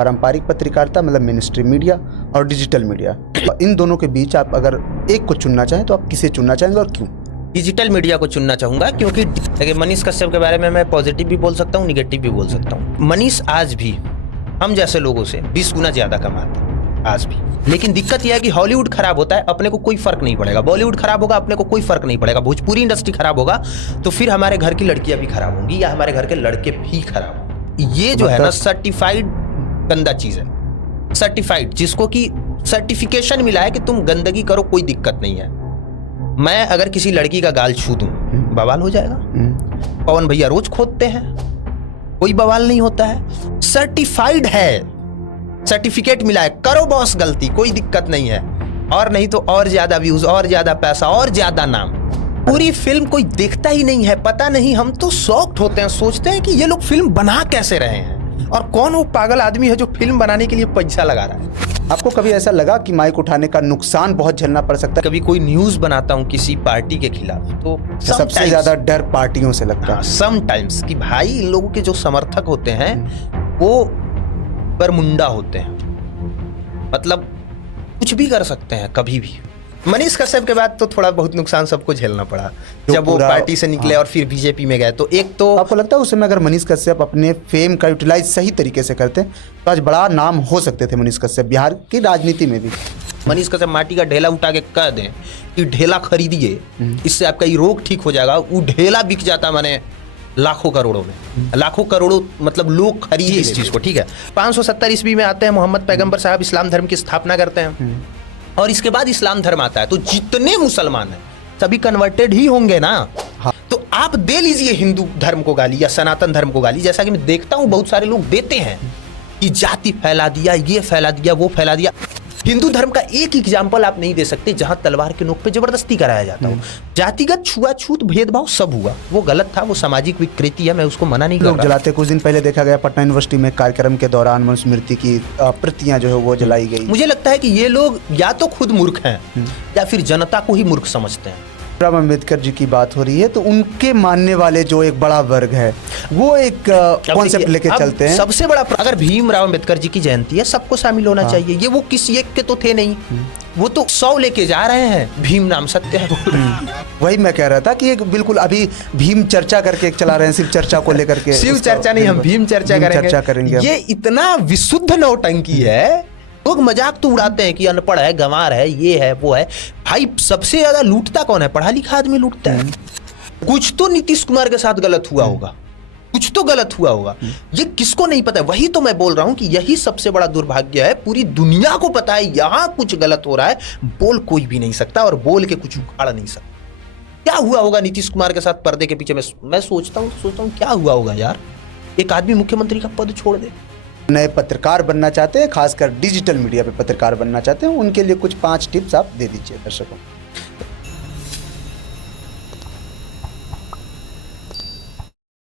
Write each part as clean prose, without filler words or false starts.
पारंपरिक पत्रकारिता मतलब मेन स्ट्रीम मीडिया और डिजिटल मीडिया, इन दोनों के बीच आप अगर एक को चुनना चाहें तो आप किसे चुनना चाहेंगे और क्यों? डिजिटल मीडिया को चुनना चाहूंगा, क्योंकि देखिए मनीष कश्यप के बारे में मैं पॉजिटिव भी बोल सकता हूँ, निगेटिव भी बोल सकता हूँ। मनीष आज भी हम जैसे लोगों से 20 गुना ज्यादा कमाते हैं आज भी। लेकिन दिक्कत यह है कि हॉलीवुड खराब होता है अपने को कोई फर्क नहीं पड़ेगा, बॉलीवुड खराब होगा अपने को कोई फर्क नहीं पड़ेगा, भोजपुरी इंडस्ट्री खराब होगा तो फिर हमारे घर की लड़कियां भी खराब होंगी या हमारे घर के लड़के भी खराब होंगे। ये जो है ना सर्टिफाइड गंदा चीज है। सर्टिफाइड, जिसको कि सर्टिफिकेशन मिला है कि तुम गंदगी करो कोई दिक्कत नहीं है। मैं अगर किसी लड़की का गाल छू दूं बवाल हो जाएगा। पवन भैया रोज खोदते हैं, कोई बवाल नहीं होता है। सर्टिफाइड है, सर्टिफिकेट मिला है, करो बॉस गलती कोई दिक्कत नहीं है। और नहीं तो और ज्यादा व्यूज, और ज्यादा पैसा, और ज्यादा नाम। पूरी फिल्म कोई देखता ही नहीं है, पता नहीं। हम तो शॉक्ड होते हैं, सोचते हैं कि ये लोग फिल्म बना कैसे रहे हैं और कौन वो पागल आदमी है जो फिल्म बनाने के लिए पैसा लगा रहा है। आपको कभी ऐसा लगा कि माइक उठाने का नुकसान बहुत झेलना पड़ सकता है? कभी कोई न्यूज बनाता हूं किसी पार्टी के खिलाफ तो सबसे ज्यादा डर पार्टियों से लगता है समटाइम्स कि भाई इन लोगों के जो समर्थक होते हैं वो बरमुंडा होते हैं, मतलब कुछ भी कर सकते हैं कभी भी। मनीष कश्यप के बाद तो थोड़ा बहुत नुकसान सबको झेलना पड़ा जब वो पार्टी से निकले और फिर बीजेपी में गए। तो एक तो आपको लगता है उस समय अगर मनीष कश्यप अपने फेम का यूटिलाइज सही तरीके से करते तो आज बड़ा नाम हो सकते थे मनीष कश्यप बिहार की राजनीति में भी? मनीष कश्यप माटी का ढेला उठा के कह दें कि ढेला खरीदिए, इससे आपका ये रोग ठीक हो जाएगा, वो ढेला बिक जाता माने लाखों करोड़ों में, लाखों करोड़ों मतलब लोग खरीदे इस चीज को। ठीक है, 570 ईस्वी में आते हैं मोहम्मद पैगंबर साहब, इस्लाम धर्म की स्थापना करते हैं और इसके बाद इस्लाम धर्म आता है। तो जितने मुसलमान हैं सभी कन्वर्टेड ही होंगे ना। हाँ। तो आप दे लीजिए हिंदू धर्म को गाली या सनातन धर्म को गाली, जैसा कि मैं देखता हूं बहुत सारे लोग देते हैं कि जाति फैला दिया, ये फैला दिया, वो फैला दिया। हिंदू धर्म का एक एग्जाम्पल आप नहीं दे सकते जहां तलवार के नोक पे जबरदस्ती कराया जाता हो। जातिगत छुआछूत भेदभाव सब हुआ, वो गलत था, वो सामाजिक विकृति है, मैं उसको मना नहीं कर रहा। लोग जलाते, कुछ दिन पहले देखा गया पटना यूनिवर्सिटी में कार्यक्रम के दौरान मनुस्मृति की प्रतियां जो है वो जलाई गई। मुझे लगता है कि ये लोग या तो खुद मूर्ख हैं या फिर जनता को ही मूर्ख समझते हैं। राम अम्बेडकर जी की बात हो रही है तो उनके मानने वाले जो एक बड़ा वर्ग है वो एक कॉन्सेप्ट लेके चलते हैं। सबसे बड़ा अगर भीमराव अम्बेडकर जी की जयंती है सबको शामिल होना चाहिए। ये वो किसी एक के तो थे नहीं, वो तो 100 लेके जा रहे हैं। भीम नाम सत्य है। वही मैं कह रहा था कि एक बिल्कुल अभी भीम चर्चा करके एक चला रहे हैं, शिव चर्चा को लेकर के। शिव चर्चा नहीं, हम भीम चर्चा करेंगे। ये इतना विशुद्ध नौटंकी है, लोग मजाक तो उड़ाते हैं कि अनपढ़ है, गंवार है, ये है, वो है। भाई सबसे ज्यादा लूटता कौन है? पढ़ा लिखा आदमी लूटता है। कुछ तो नीतीश कुमार के साथ गलत हुआ होगा, कुछ तो गलत हुआ होगा, ये किसको नहीं पता है? वही तो मैं बोल रहा हूं कि यही सबसे बड़ा दुर्भाग्य है। पूरी दुनिया को पता है यहां कुछ गलत हो रहा है, बोल कोई भी नहीं सकता और बोल के कुछ उखाड़ नहीं सकता। क्या हुआ होगा नीतीश कुमार के साथ पर्दे के पीछे? मैं सोचता हूँ क्या हुआ होगा यार। एक आदमी मुख्यमंत्री का पद छोड़ दे। नए पत्रकार बनना चाहते हैं, खासकर डिजिटल मीडिया पे पत्रकार बनना चाहते हैं, उनके लिए कुछ 5 टिप्स आप दे दीजिए दर्शकों।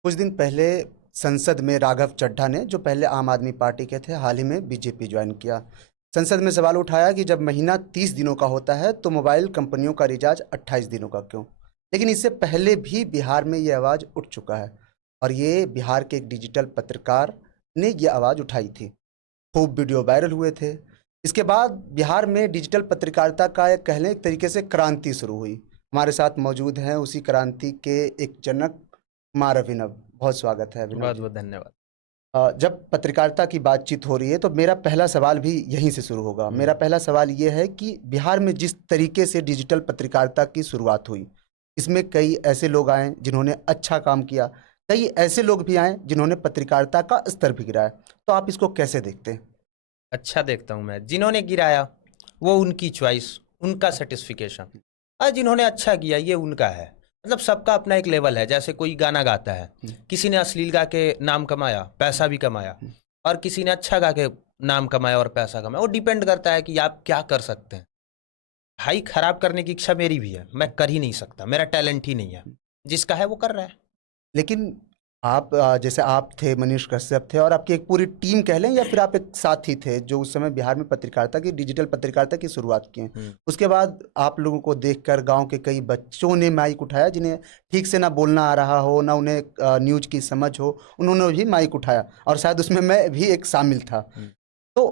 कुछ दिन पहले संसद में राघव चड्ढा ने, जो पहले आम आदमी पार्टी के थे, हाल ही में बीजेपी ज्वाइन किया। संसद में सवाल उठाया कि जब महीना 30 दिनों का होता है तो मोबाइल कंपनियों का रिचार्ज 28 दिनों का क्यों? लेकिन इससे पहले भी बिहार में ये आवाज़ उठ चुका है और ये बिहार के एक डिजिटल पत्रकार ने ये आवाज़ उठाई थी। खूब वीडियो वायरल हुए थे। इसके बाद बिहार में डिजिटल पत्रकारिता का एक कहने एक तरीके से क्रांति शुरू हुई। हमारे साथ मौजूद हैं उसी क्रांति के एक जनक कुमार अभिनव। बहुत स्वागत है अभिनव। बहुत बहुत धन्यवाद। जब पत्रकारिता की बातचीत हो रही है तो मेरा पहला सवाल भी यहीं से शुरू होगा। मेरा पहला सवाल ये है कि बिहार में जिस तरीके से डिजिटल पत्रकारिता की शुरुआत हुई, इसमें कई ऐसे लोग आए जिन्होंने अच्छा काम किया, कई ऐसे लोग भी आए जिन्होंने पत्रकारिता का स्तर भी गिराया। तो आप इसको कैसे देखते हैं? अच्छा देखता हूं मैं। जिन्होंने गिराया वो उनकी चॉइस, उनका सेटिस्फिकेशन, और जिन्होंने अच्छा किया ये उनका है। मतलब सबका अपना एक लेवल है। जैसे कोई गाना गाता है, किसी ने अश्लील गा के नाम कमाया, पैसा भी कमाया, और किसी ने अच्छा गा के नाम कमाया और पैसा कमाया। वो डिपेंड करता है कि आप क्या कर सकते हैं। भाई खराब करने की इच्छा मेरी भी है, मैं कर ही नहीं सकता, मेरा टैलेंट ही नहीं है। जिसका है वो कर रहा है। लेकिन आप जैसे आप थे, मनीष कश्यप थे और आपकी एक पूरी टीम कह लें या फिर आप एक साथी थे जो उस समय बिहार में पत्रकारिता की, डिजिटल पत्रकारिता की शुरुआत किए। उसके बाद आप लोगों को देखकर गांव के कई बच्चों ने माइक उठाया, जिन्हें ठीक से ना बोलना आ रहा हो, ना उन्हें न्यूज़ की समझ हो, उन्होंने भी माइक उठाया और शायद उसमें मैं भी एक शामिल था। तो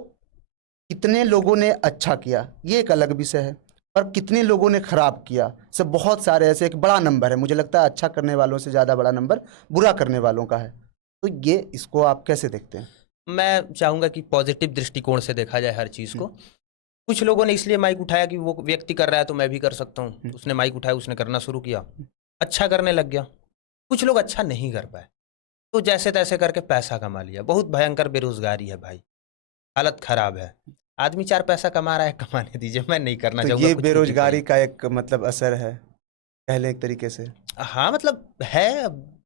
कितने लोगों ने अच्छा किया ये एक अलग विषय है, और कितने लोगों ने खराब किया सब बहुत सारे, ऐसे एक बड़ा नंबर है। मुझे लगता है अच्छा करने वालों से ज़्यादा बड़ा नंबर बुरा करने वालों का है। तो ये इसको आप कैसे देखते हैं? मैं चाहूंगा कि पॉजिटिव दृष्टिकोण से देखा जाए हर चीज को। कुछ लोगों ने इसलिए माइक उठाया कि वो व्यक्ति कर रहा है तो मैं भी कर सकता हूँ, उसने माइक उठाया, उसने करना शुरू किया, अच्छा करने लग गया। कुछ लोग अच्छा नहीं कर पाए तो जैसे तैसे करके पैसा कमा लिया। बहुत भयंकर बेरोजगारी है भाई, हालत खराब है। आदमी 4 पैसा कमा रहा है, कमाने दीजिए, मैं नहीं करना तो चाहूंगा ये कुछ बेरोजगारी का एक मतलब असर है, कह लें एक तरीके से। हाँ मतलब है, अब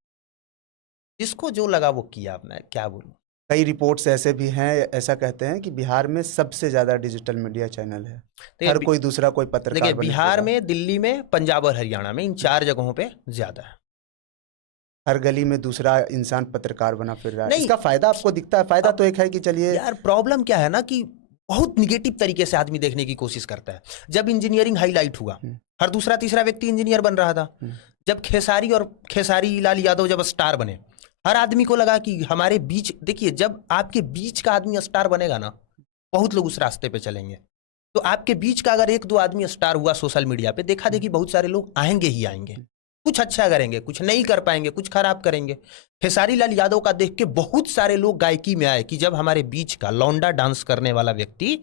जिसको जो लगा वो किया, अब मैं क्या बोलूं। कई रिपोर्ट्स ऐसे भी हैं, ऐसा कहते हैं कि बिहार में सबसे ज़्यादा डिजिटल मीडिया चैनल है। हर कोई दूसरा कोई देखिए पत्रकार बने बिहार फिर रहा। में, दिल्ली में, पंजाब और हरियाणा में, इन 4 जगहों पे ज्यादा है। हर गली में दूसरा इंसान पत्रकार बना फिर रहा है। नहीं इसका फायदा आपको दिखता है? फायदा तो एक है कि चलिए यार, प्रॉब्लम क्या है ना कि बहुत निगेटिव तरीके से आदमी देखने की कोशिश करता है। जब इंजीनियरिंग हाईलाइट हुआ, हर दूसरा तीसरा व्यक्ति इंजीनियर बन रहा था। जब खेसारी लाल यादव जब स्टार बने, हर आदमी को लगा कि हमारे बीच, देखिए जब आपके बीच का आदमी स्टार बनेगा ना, बहुत लोग उस रास्ते पे चलेंगे। तो आपके बीच का अगर 1-2 आदमी स्टार हुआ सोशल मीडिया पे, देखा देखी बहुत सारे लोग आएंगे ही आएंगे, कुछ अच्छा करेंगे, कुछ नहीं कर पाएंगे, कुछ खराब करेंगे। खेसारी लाल यादव का देख के बहुत सारे लोग गायकी में आए कि जब हमारे बीच का लौंडा डांस करने वाला व्यक्ति,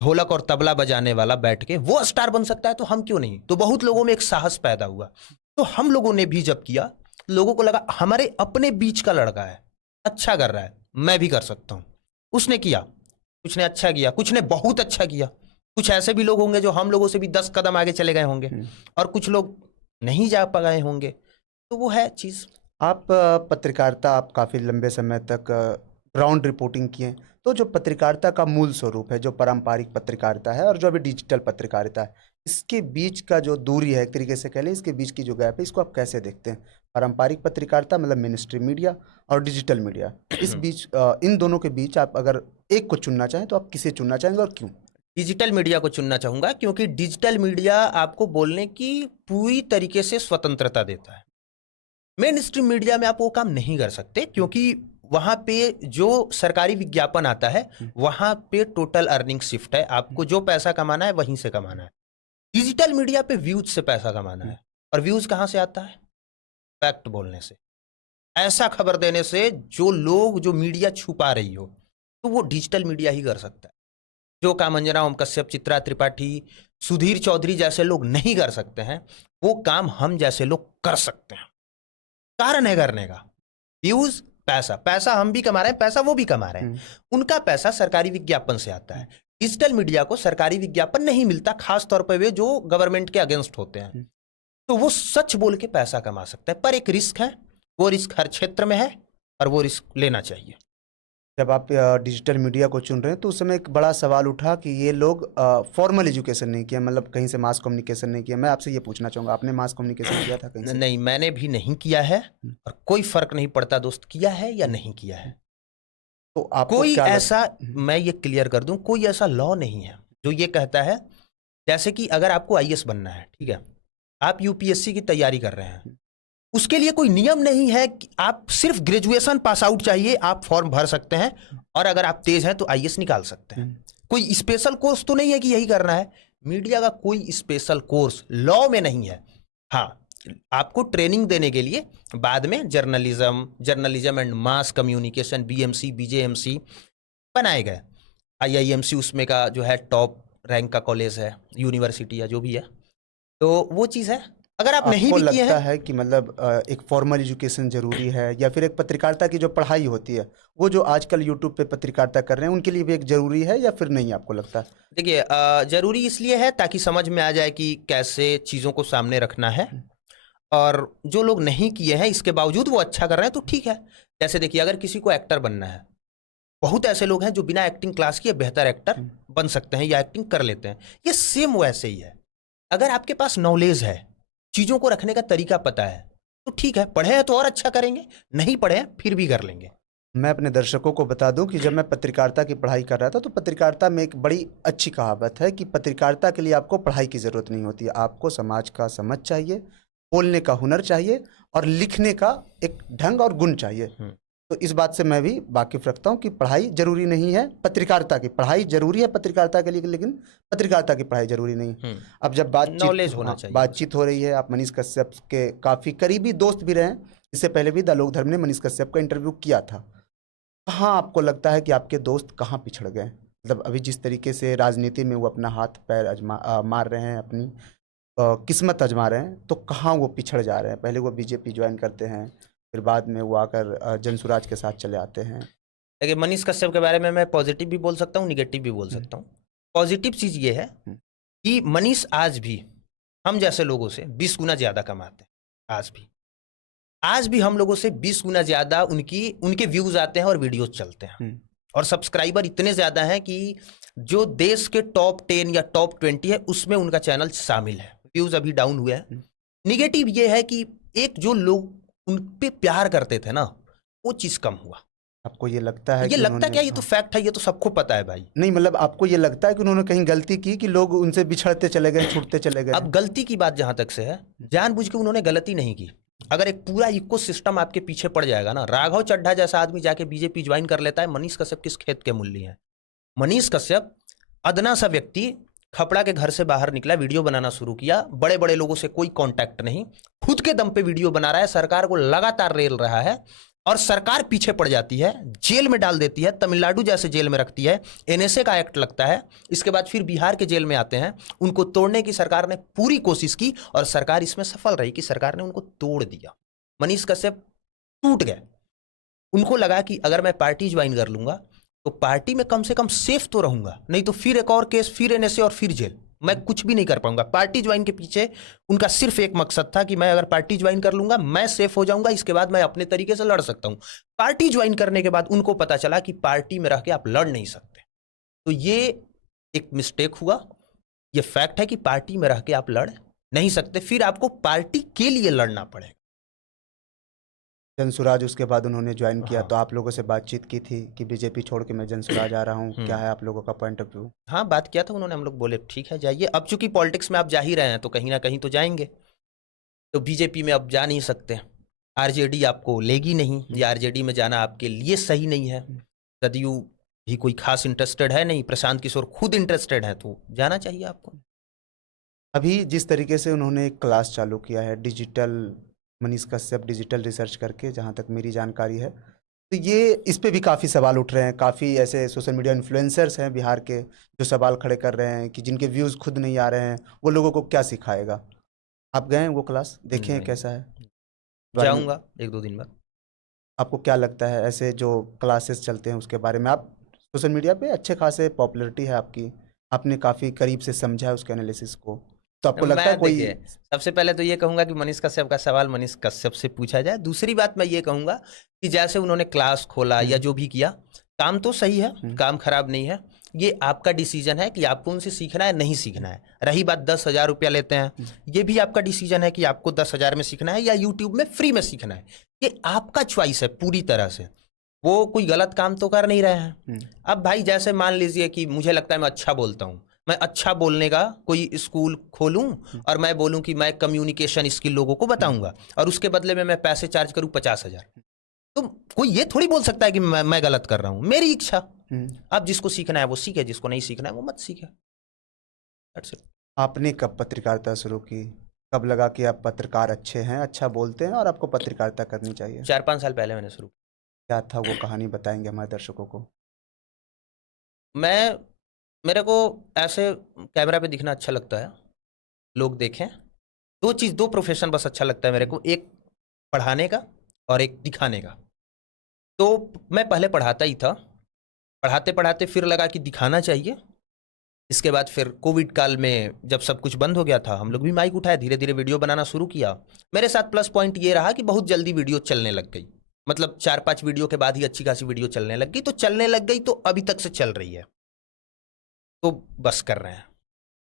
ढोलक और तबला बजाने वाला बैठ के वो स्टार बन सकता है तो हम क्यों नहीं। तो बहुत लोगों में एक साहस पैदा हुआ। तो हम लोगों ने भी जब किया, लोगों को लगा हमारे अपने बीच का लड़का है, अच्छा कर रहा है, मैं भी कर सकता हूं। उसने किया, कुछ ने अच्छा किया, कुछ ने बहुत अच्छा किया। कुछ ऐसे भी लोग होंगे जो हम लोगों से भी 10 कदम आगे चले गए होंगे, और कुछ लोग नहीं जा पाए होंगे। तो वो है चीज। आप पत्रकारिता आप काफ़ी लंबे समय तक ग्राउंड रिपोर्टिंग किए, तो जो पत्रकारिता का मूल स्वरूप है, जो पारंपरिक पत्रकारिता है और जो अभी डिजिटल पत्रकारिता है, इसके बीच का जो दूरी है, एक तरीके से कह लें इसके बीच की जो गैप है, इसको आप कैसे देखते हैं? पारंपरिक पत्रकारिता मतलब मेन स्ट्रीम मीडिया और डिजिटल मीडिया, इस बीच इन दोनों के बीच आप अगर एक को चुनना चाहें तो आप किसे चुनना चाहेंगे और क्यों? डिजिटल मीडिया को चुनना चाहूंगा, क्योंकि डिजिटल मीडिया आपको बोलने की पूरी तरीके से स्वतंत्रता देता है। मेन स्ट्रीम मीडिया में आप वो काम नहीं कर सकते, क्योंकि वहां पे जो सरकारी विज्ञापन आता है, वहां पे टोटल अर्निंग शिफ्ट है। आपको जो पैसा कमाना है वहीं से कमाना है। डिजिटल मीडिया पे व्यूज से पैसा कमाना है, और व्यूज कहां से आता है? फैक्ट बोलने से, ऐसा खबर देने से जो मीडिया छुपा रही हो, तो वो डिजिटल मीडिया ही कर सकता है। जो काम अंजना ओम कश्यप, चित्रा त्रिपाठी, सुधीर चौधरी जैसे लोग नहीं कर सकते हैं, वो काम हम जैसे लोग कर सकते हैं। कारण है करने का, व्यूज, पैसा। पैसा हम भी कमा रहे हैं, पैसा वो भी कमा रहे हैं। उनका पैसा सरकारी विज्ञापन से आता है। डिजिटल मीडिया को सरकारी विज्ञापन नहीं मिलता, खास तौर पर वे जो गवर्नमेंट के अगेंस्ट होते हैं। तो वो सच बोल के पैसा कमा सकता है, पर एक रिस्क है। वो रिस्क हर क्षेत्र में है, और वो रिस्क लेना चाहिए। जब आप डिजिटल मीडिया को चुन रहे हैं तो उस समय एक बड़ा सवाल उठा कि ये लोग फॉर्मल एजुकेशन नहीं किया, मतलब कहीं से मास कम्युनिकेशन नहीं किया। मैं आपसे ये पूछना चाहूँगा, आपने मास कम्युनिकेशन किया था कहीं से? नहीं, मैंने भी नहीं किया है, और कोई फर्क नहीं पड़ता दोस्त, किया है या नहीं किया है। तो आपको कोई क्या ऐसा, मैं ये क्लियर कर दूं, कोई ऐसा लॉ नहीं है जो ये कहता है, जैसे कि अगर आपको आईएएस बनना है, ठीक है, आप यूपीएससी की तैयारी कर रहे हैं, उसके लिए कोई नियम नहीं है कि आप सिर्फ ग्रेजुएशन पास आउट चाहिए, आप फॉर्म भर सकते हैं, और अगर आप तेज हैं तो आईएएस निकाल सकते हैं। कोई स्पेशल कोर्स तो नहीं है कि यही करना है। मीडिया का कोई स्पेशल कोर्स लॉ में नहीं है। हाँ, आपको ट्रेनिंग देने के लिए बाद में journalism and mass communication, BMC, BJMC बनाए गए। आईआईएमसी उसमें का जो है टॉप रैंक का कॉलेज है, यूनिवर्सिटी है, जो भी है, तो वो चीज़ है। अगर आप नहीं आपको भी किए लगता हैं, है कि मतलब एक फॉर्मल एजुकेशन जरूरी है, या फिर एक पत्रकारिता की जो पढ़ाई होती है वो जो आजकल यूट्यूब पे पत्रकारिता कर रहे हैं उनके लिए भी एक जरूरी है, या फिर नहीं आपको लगता? देखिए जरूरी इसलिए है ताकि समझ में आ जाए कि कैसे चीज़ों को सामने रखना है, और जो लोग नहीं किए हैं इसके बावजूद वो अच्छा कर रहे हैं तो ठीक है। जैसे देखिए, अगर किसी को एक्टर बनना है, बहुत ऐसे लोग हैं जो बिना एक्टिंग क्लास किए बेहतर एक्टर बन सकते हैं या एक्टिंग कर लेते हैं। ये सेम वैसे ही है। अगर आपके पास नॉलेज है, चीज़ों को रखने का तरीका पता है, तो ठीक है, पढ़े हैं तो और अच्छा करेंगे, नहीं पढ़े हैं फिर भी कर लेंगे। मैं अपने दर्शकों को बता दूं कि जब मैं पत्रकारिता की पढ़ाई कर रहा था तो पत्रकारिता में एक बड़ी अच्छी कहावत है कि पत्रकारिता के लिए आपको पढ़ाई की ज़रूरत नहीं होती, आपको समाज का समझ चाहिए, बोलने का हुनर चाहिए और लिखने का एक ढंग और गुण चाहिए। तो इस बात से मैं भी वाकिफ रखता हूँ कि पढ़ाई जरूरी नहीं है, पत्रकारिता की पढ़ाई जरूरी है पत्रकारिता के लिए, लेकिन पत्रकारिता की पढ़ाई जरूरी नहीं। अब जब नॉलेज होना चाहिए। बातचीत हो रही है, आप मनीष कश्यप के काफ़ी करीबी दोस्त भी रहे हैं, इससे पहले भी द लोक धर्म ने मनीष कश्यप का इंटरव्यू किया था। कहाँ आपको लगता है कि आपके दोस्त कहाँ पिछड़ गए? मतलब अभी जिस तरीके से राजनीति में वो अपना हाथ पैर मार रहे हैं, अपनी किस्मत आजमा रहे हैं, तो कहाँ वो पिछड़ जा रहे हैं? पहले वो बीजेपी ज्वाइन करते हैं, फिर बाद में वो आकर जनसुराज के साथ चले आते हैं। देखिए, मनीष कश्यप के बारे में मैं पॉजिटिव भी बोल सकता हूँ, निगेटिव भी बोल सकता हूँ। पॉजिटिव चीज़ ये है कि मनीष आज भी हम जैसे लोगों से 20 गुना ज़्यादा कमाते हैं। आज भी हम लोगों से 20 गुना ज़्यादा उनके व्यूज़ आते हैं और वीडियोज़ चलते हैं, और सब्सक्राइबर इतने ज़्यादा हैं कि जो देश के टॉप 10 या टॉप 20 है उसमें उनका चैनल शामिल है। व्यूज़ अभी डाउन हुए हैं। निगेटिव ये है कि एक जो लोग उन पे प्यार करते थे ना, वो चीज़ कम हुआ। आपको ये लगता है ये कि लगता क्या, ये तो फैक्ट है, ये तो सबको पता है भाई। नहीं, मतलब आपको ये लगता है कि उन्होंने कहीं गलती की कि लोग उनसे बिछड़ते चले गए, छूटते चले गए? अब गलती की बात जहां तक से है, जानबूझ के उन्होंने गलती नहीं की। अगर एक पूरा इकोसिस्टम आपके पीछे पड़ जाएगा ना, राघव चड्ढा जैसा आदमी जाके बीजेपी ज्वाइन कर लेता है, मनीष कश्यप किस खेत के मूल्य हैं? मनीष कश्यप अदना सा व्यक्ति, खपड़ा के घर से बाहर निकला, वीडियो बनाना शुरू किया, बड़े बड़े लोगों से कोई कांटेक्ट नहीं, खुद के दम पे वीडियो बना रहा है, सरकार को लगातार रेल रहा है, और सरकार पीछे पड़ जाती है, जेल में डाल देती है, तमिलनाडु जैसे जेल में रखती है, एनएसए का एक्ट लगता है, इसके बाद फिर बिहार के जेल में आते हैं। उनको तोड़ने की सरकार ने पूरी कोशिश की और सरकार इसमें सफल रही कि सरकार ने उनको तोड़ दिया। मनीष कश्यप टूट गए। उनको लगा कि अगर मैं पार्टी ज्वाइन कर लूंगा तो पार्टी में कम से कम सेफ तो रहूंगा, नहीं तो फिर एक और केस, फिर एनएसए और फिर जेल, मैं कुछ भी नहीं कर पाऊंगा। पार्टी ज्वाइन के पीछे उनका सिर्फ एक मकसद था कि मैं अगर पार्टी ज्वाइन कर लूंगा मैं सेफ हो जाऊंगा, इसके बाद मैं अपने तरीके से लड़ सकता हूं। पार्टी ज्वाइन करने के बाद उनको पता चला कि पार्टी में रह के आप लड़ नहीं सकते। तो ये एक मिस्टेक हुआ। ये फैक्ट है कि पार्टी में रह के आप लड़ नहीं सकते, फिर आपको पार्टी के लिए लड़ना पड़ेगा। जनसुराज उसके बाद उन्होंने ज्वाइन किया, तो आप लोगों से बातचीत की थी कि बीजेपी छोड़ के मैं जनसुराज आ रहा हूँ, क्या है आप लोगों का पॉइंट ऑफ व्यू? हाँ, बात किया था उन्होंने, हम लोग बोले ठीक है जाइए। अब चूंकि पॉलिटिक्स में आप जा ही रहे हैं तो कहीं ना कहीं तो जाएंगे, तो बीजेपी में अब जा नहीं सकते, आरजेडी आपको लेगी नहीं, या आरजेडी में जाना आपके लिए सही नहीं है। जदयू भी कोई खास इंटरेस्टेड है नहीं, प्रशांत किशोर खुद इंटरेस्टेड है, तो जाना चाहिए आपको। अभी जिस तरीके से उन्होंने एक क्लास चालू किया है digital, Manish Kashyap digital research करके, जहाँ तक मेरी जानकारी है, तो ये इस पे भी काफ़ी सवाल उठ रहे हैं। काफ़ी ऐसे सोशल मीडिया इन्फ्लुएंसर्स हैं बिहार के जो सवाल खड़े कर रहे हैं कि जिनके व्यूज़ खुद नहीं आ रहे हैं, वो लोगों को क्या सिखाएगा? आप गए हैं वो क्लास, देखे हैं कैसा है? जाऊंगा 1-2 दिन बाद। आपको क्या लगता है ऐसे जो क्लासेस चलते हैं उसके बारे में? आप सोशल मीडिया पे अच्छे खासे पॉपुलैरिटी है आपकी, आपने काफ़ी करीब से समझा है उसके एनालिसिस को, तो आपको लगता है कोई? देखिए, सबसे पहले तो ये कहूंगा कि मनीष कश्यप का सवाल मनीष कश्यप से पूछा जाए। दूसरी बात मैं ये कहूंगा कि जैसे उन्होंने क्लास खोला या जो भी किया, काम तो सही है, काम खराब नहीं है। ये आपका डिसीजन है कि आपको उनसे सीखना है नहीं सीखना है। रही बात 10,000 रुपया लेते हैं, ये भी आपका डिसीजन है कि आपको 10,000 में सीखना है या यूट्यूब में फ्री में सीखना है। ये आपका चॉइस है पूरी तरह से। वो कोई गलत काम तो कर नहीं रहे हैं। अब भाई जैसे मान लीजिए कि मुझे लगता है मैं अच्छा बोलता हूँ, मैं अच्छा बोलने का कोई स्कूल खोलूं और मैं बोलूं कि मैं कम्युनिकेशन स्किल लोगों को बताऊंगा और उसके बदले में मैं पैसे चार्ज करूं 50,000, तो कोई ये थोड़ी बोल सकता है कि मैं गलत कर रहा हूं। मेरी इच्छा। अब जिसको सीखना है वो सीखे, जिसको नहीं सीखना है वो मत सीखे। That's it। आपने कब पत्रकारिता शुरू की? कब लगा कि आप पत्रकार अच्छे हैं, अच्छा बोलते हैं और आपको पत्रकारिता करनी चाहिए? 4-5 साल पहले मैंने शुरू। क्या था वो कहानी, बताएंगे हमारे दर्शकों को? मेरे को ऐसे कैमरा पे दिखना अच्छा लगता है, लोग देखें। दो प्रोफेशन बस अच्छा लगता है मेरे को, एक पढ़ाने का और एक दिखाने का। तो मैं पहले पढ़ाता ही था, पढ़ाते पढ़ाते फिर लगा कि दिखाना चाहिए। इसके बाद फिर कोविड काल में जब सब कुछ बंद हो गया था, हम लोग भी माइक उठाए, धीरे धीरे वीडियो बनाना शुरू किया। मेरे साथ प्लस पॉइंट ये रहा कि बहुत जल्दी वीडियो चलने लग गई, मतलब 4-5 वीडियो के बाद ही अच्छी खासी वीडियो चलने लग गई। तो चलने लग गई तो अभी तक से चल रही है, तो बस कर रहे हैं।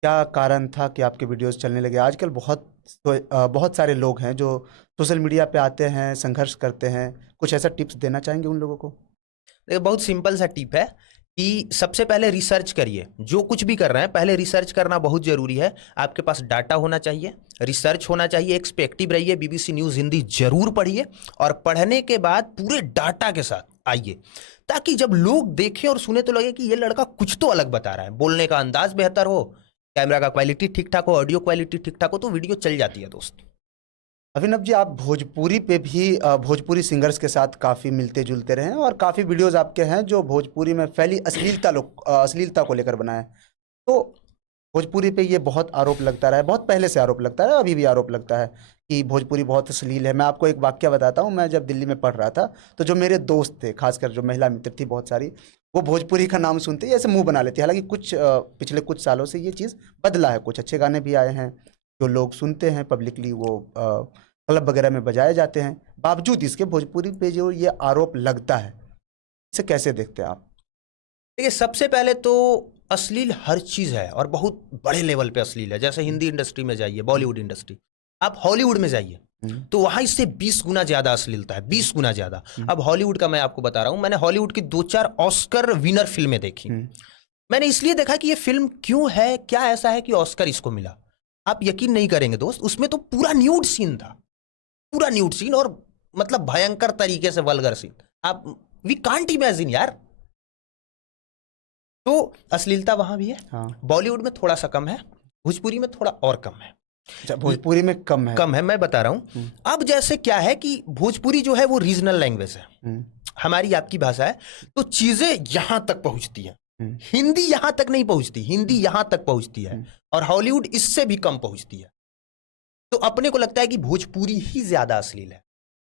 क्या कारण था कि आपके वीडियोस चलने लगे? आजकल बहुत बहुत सारे लोग हैं जो सोशल मीडिया पे आते हैं, संघर्ष करते हैं, कुछ ऐसा टिप्स देना चाहेंगे उन लोगों को? देखिए, बहुत सिंपल सा टिप है कि सबसे पहले रिसर्च करिए। जो कुछ भी कर रहे हैं पहले रिसर्च करना बहुत जरूरी है। आपके पास डाटा होना चाहिए, रिसर्च होना चाहिए, एक्सपेक्टिव रहिए, बीबीसी न्यूज़ हिंदी जरूर पढ़िए और पढ़ने के बाद पूरे डाटा के साथ आइए, ताकि जब लोग देखें और सुने तो लगे कि ये लड़का कुछ तो अलग बता रहा है। बोलने का अंदाज बेहतर हो, कैमरा का क्वालिटी ठीक ठाक हो, ऑडियो क्वालिटी ठीक ठाक हो, तो वीडियो चल जाती है दोस्त। अभिनव जी, आप भोजपुरी पे भी भोजपुरी सिंगर्स के साथ काफ़ी मिलते जुलते रहे हैं और काफ़ी वीडियोस आपके हैं जो भोजपुरी में फैली अश्लीलता को लेकर बनाए। तो भोजपुरी पे ये बहुत आरोप लगता रहा है, बहुत पहले से आरोप लगता है, अभी भी आरोप लगता है कि भोजपुरी बहुत अश्लील है। मैं आपको एक वाक्य बताता हूँ। मैं जब दिल्ली में पढ़ रहा था तो जो मेरे दोस्त थे, खासकर जो महिला मित्र थी बहुत सारी, वो भोजपुरी का नाम सुनते ही ऐसे मुंह बना लेती। हालांकि पिछले कुछ सालों से ये चीज़ बदला है, कुछ अच्छे गाने भी आए हैं जो लोग सुनते हैं पब्लिकली, वो क्लब वगैरह में बजाए जाते हैं। बावजूद इसके भोजपुरी पे जो ये आरोप लगता है, इसे कैसे देखते हैं आप? देखिए, सबसे पहले तो अश्लील हर चीज़ है और बहुत बड़े लेवल पे अश्लील है। जैसे हिंदी इंडस्ट्री में जाइए, बॉलीवुड इंडस्ट्री, आप हॉलीवुड में जाइए तो वहां इससे 20 गुना ज्यादा अश्लीलता है, 20 गुना ज्यादा। अब हॉलीवुड का मैं आपको बता रहा हूं, मैंने हॉलीवुड की 2-4 ऑस्कर विनर फिल्में देखी। मैंने इसलिए देखा कि ये फिल्म क्यों है, क्या ऐसा है कि ऑस्कर इसको मिला। आप यकीन नहीं करेंगे दोस्त, उसमें तो पूरा न्यूड सीन था, पूरा न्यूड सीन, और मतलब भयंकर तरीके से वल्गर सीन। आप वी कांट इमेजिन यार। तो अश्लीलता वहां भी है। हाँ। बॉलीवुड में थोड़ा सा कम है, भोजपुरी में थोड़ा और कम है। अच्छा, भोजपुरी में कम है? मैं बता रहा हूं। अब जैसे क्या है कि भोजपुरी जो है वो रीजनल लैंग्वेज है, हमारी आपकी भाषा है, तो चीजें यहां तक पहुंचती हैं। हिंदी यहां तक नहीं पहुंचती, हिंदी यहां तक पहुंचती है और हॉलीवुड इससे भी कम पहुंचती है। तो अपने को लगता है कि भोजपुरी ही ज्यादा अश्लील है।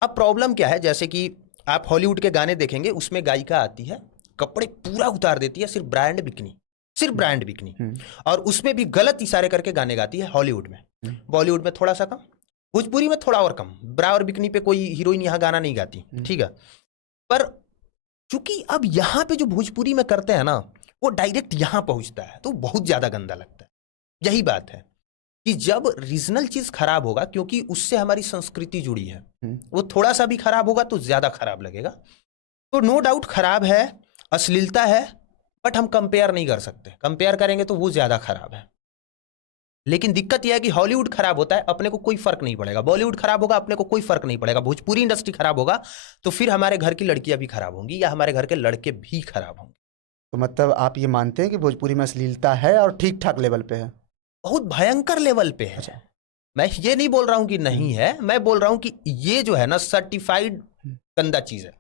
अब प्रॉब्लम क्या है, जैसे कि आप हॉलीवुड के गाने देखेंगे, उसमें गायिका आती है, कपड़े पूरा उतार देती है, सिर्फ ब्रांड बिकनी, और उसमें भी गलत इशारे करके गाने गाती है हॉलीवुड में। बॉलीवुड में थोड़ा सा कम, भोजपुरी में थोड़ा और कम। ब्रा और बिकनी पे कोई हीरोइन यहाँ गाना नहीं गाती, ठीक है। पर चूंकि अब यहाँ पे जो भोजपुरी में करते हैं ना, वो डायरेक्ट यहाँ पहुंचता है, तो बहुत ज्यादा गंदा लगता है। यही बात है कि जब रीजनल चीज खराब होगा, क्योंकि उससे हमारी संस्कृति जुड़ी है, वो थोड़ा सा भी खराब होगा तो ज्यादा खराब लगेगा। तो नो डाउट खराब है, अश्लीलता है, बट हम कंपेयर नहीं कर सकते। कंपेयर करेंगे तो वो ज्यादा खराब है। लेकिन दिक्कत यह है कि हॉलीवुड खराब होता है, अपने को कोई फर्क नहीं पड़ेगा। बॉलीवुड खराब होगा, अपने को कोई फर्क नहीं पड़ेगा। भोजपुरी इंडस्ट्री खराब होगा तो फिर हमारे घर की लड़कियां भी खराब होंगी या हमारे घर के लड़के भी खराब होंगे। तो मतलब आप ये मानते हैं कि भोजपुरी में अश्लीलता है और ठीक ठाक लेवल पे है? बहुत भयंकर लेवल पे है। अच्छा। मैं ये नहीं बोल रहा हूं कि नहीं है, मैं बोल रहा हूं कि ये जो है ना, सर्टिफाइड गंदा चीज है।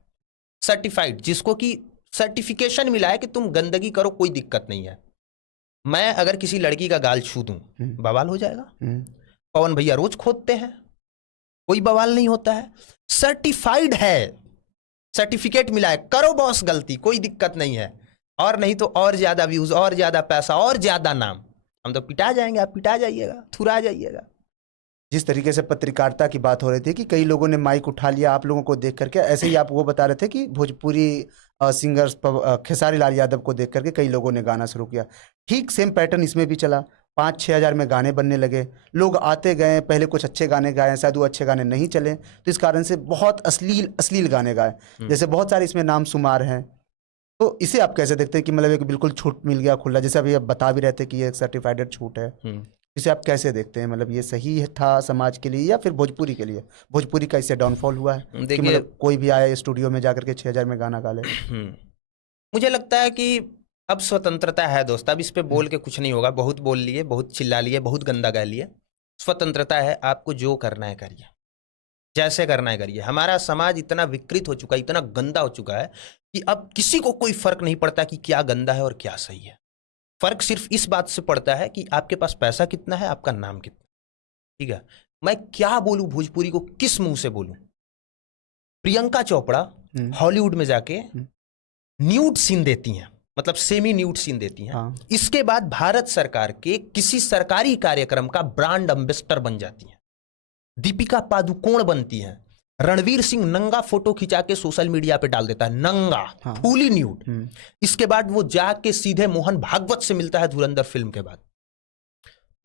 सर्टिफाइड, जिसको कि सर्टिफिकेशन मिला है कि तुम गंदगी करो, कोई दिक्कत नहीं है। मैं अगर किसी लड़की का गाल छू दूं, बवाल हो जाएगा। पवन भैया रोज खोदते हैं, कोई बवाल नहीं होता है। सर्टिफाइड है, सर्टिफिकेट मिला है, करो बॉस गलती, कोई दिक्कत नहीं है। और नहीं तो और ज्यादा व्यूज, और ज्यादा पैसा, और ज्यादा नाम, हम तो पिटा जाएंगे, आप पिटा जाइएगा, थुरा जाइएगा। जिस तरीके से पत्रकारिता की बात हो रही थी कि कई लोगों ने माइक उठा लिया आप लोगों को देख करके, ऐसे ही आप वो बता रहे थे कि भोजपुरी सिंगर्स खेसारी लाल यादव को देख करके कई लोगों ने गाना शुरू किया। ठीक सेम पैटर्न इसमें भी चला। 5-6 हज़ार में गाने बनने लगे, लोग आते गए, पहले कुछ अच्छे गाने गाए, शायद वो अच्छे गाने नहीं चले, तो इस कारण से बहुत अश्लील गाने गाए। जैसे बहुत सारे इसमें नाम शुमार हैं। तो इसे आप कैसे देखते हैं कि मतलब एक बिल्कुल छूट मिल गया खुला, जैसे अभी आप बता भी रहे थे कि ये सर्टिफाइड छूट है, इसे आप कैसे देखते हैं? मतलब ये सही था समाज के लिए या फिर भोजपुरी के लिए? भोजपुरी का इससे डाउनफॉल हुआ है कि मतलब कोई भी आए स्टूडियो में जाकर के 6 हज़ार में गाना गा ले? मुझे लगता है कि अब स्वतंत्रता है दोस्त, अब इस पे बोल के कुछ नहीं होगा। बहुत बोल लिए, बहुत चिल्ला लिए, बहुत गंदा गा लिए। स्वतंत्रता है, आपको जो करना है करिए, जैसे करना है करिए। हमारा समाज इतना विकृत हो चुका है, इतना गंदा हो चुका है कि अब किसी को कोई फर्क नहीं पड़ता कि क्या गंदा है और क्या सही है। फर्क सिर्फ इस बात से पड़ता है कि आपके पास पैसा कितना है, आपका नाम कितना, ठीक है। मैं क्या बोलूं भोजपुरी को, किस मुंह से बोलूं? प्रियंका चोपड़ा हॉलीवुड में जाके न्यूड सीन देती हैं, मतलब सेमी न्यूड सीन देती हैं। हाँ। इसके बाद भारत सरकार के किसी सरकारी कार्यक्रम का ब्रांड एम्बेसडर बन जाती हैं। दीपिका पादुकोण बनती हैं। रणवीर सिंह नंगा फोटो खिंचा के सोशल मीडिया पे डाल देता है, नंगा, हाँ। Fully nude. इसके बाद वो जाके सीधे मोहन भागवत से मिलता है धुरंधर फिल्म के बाद।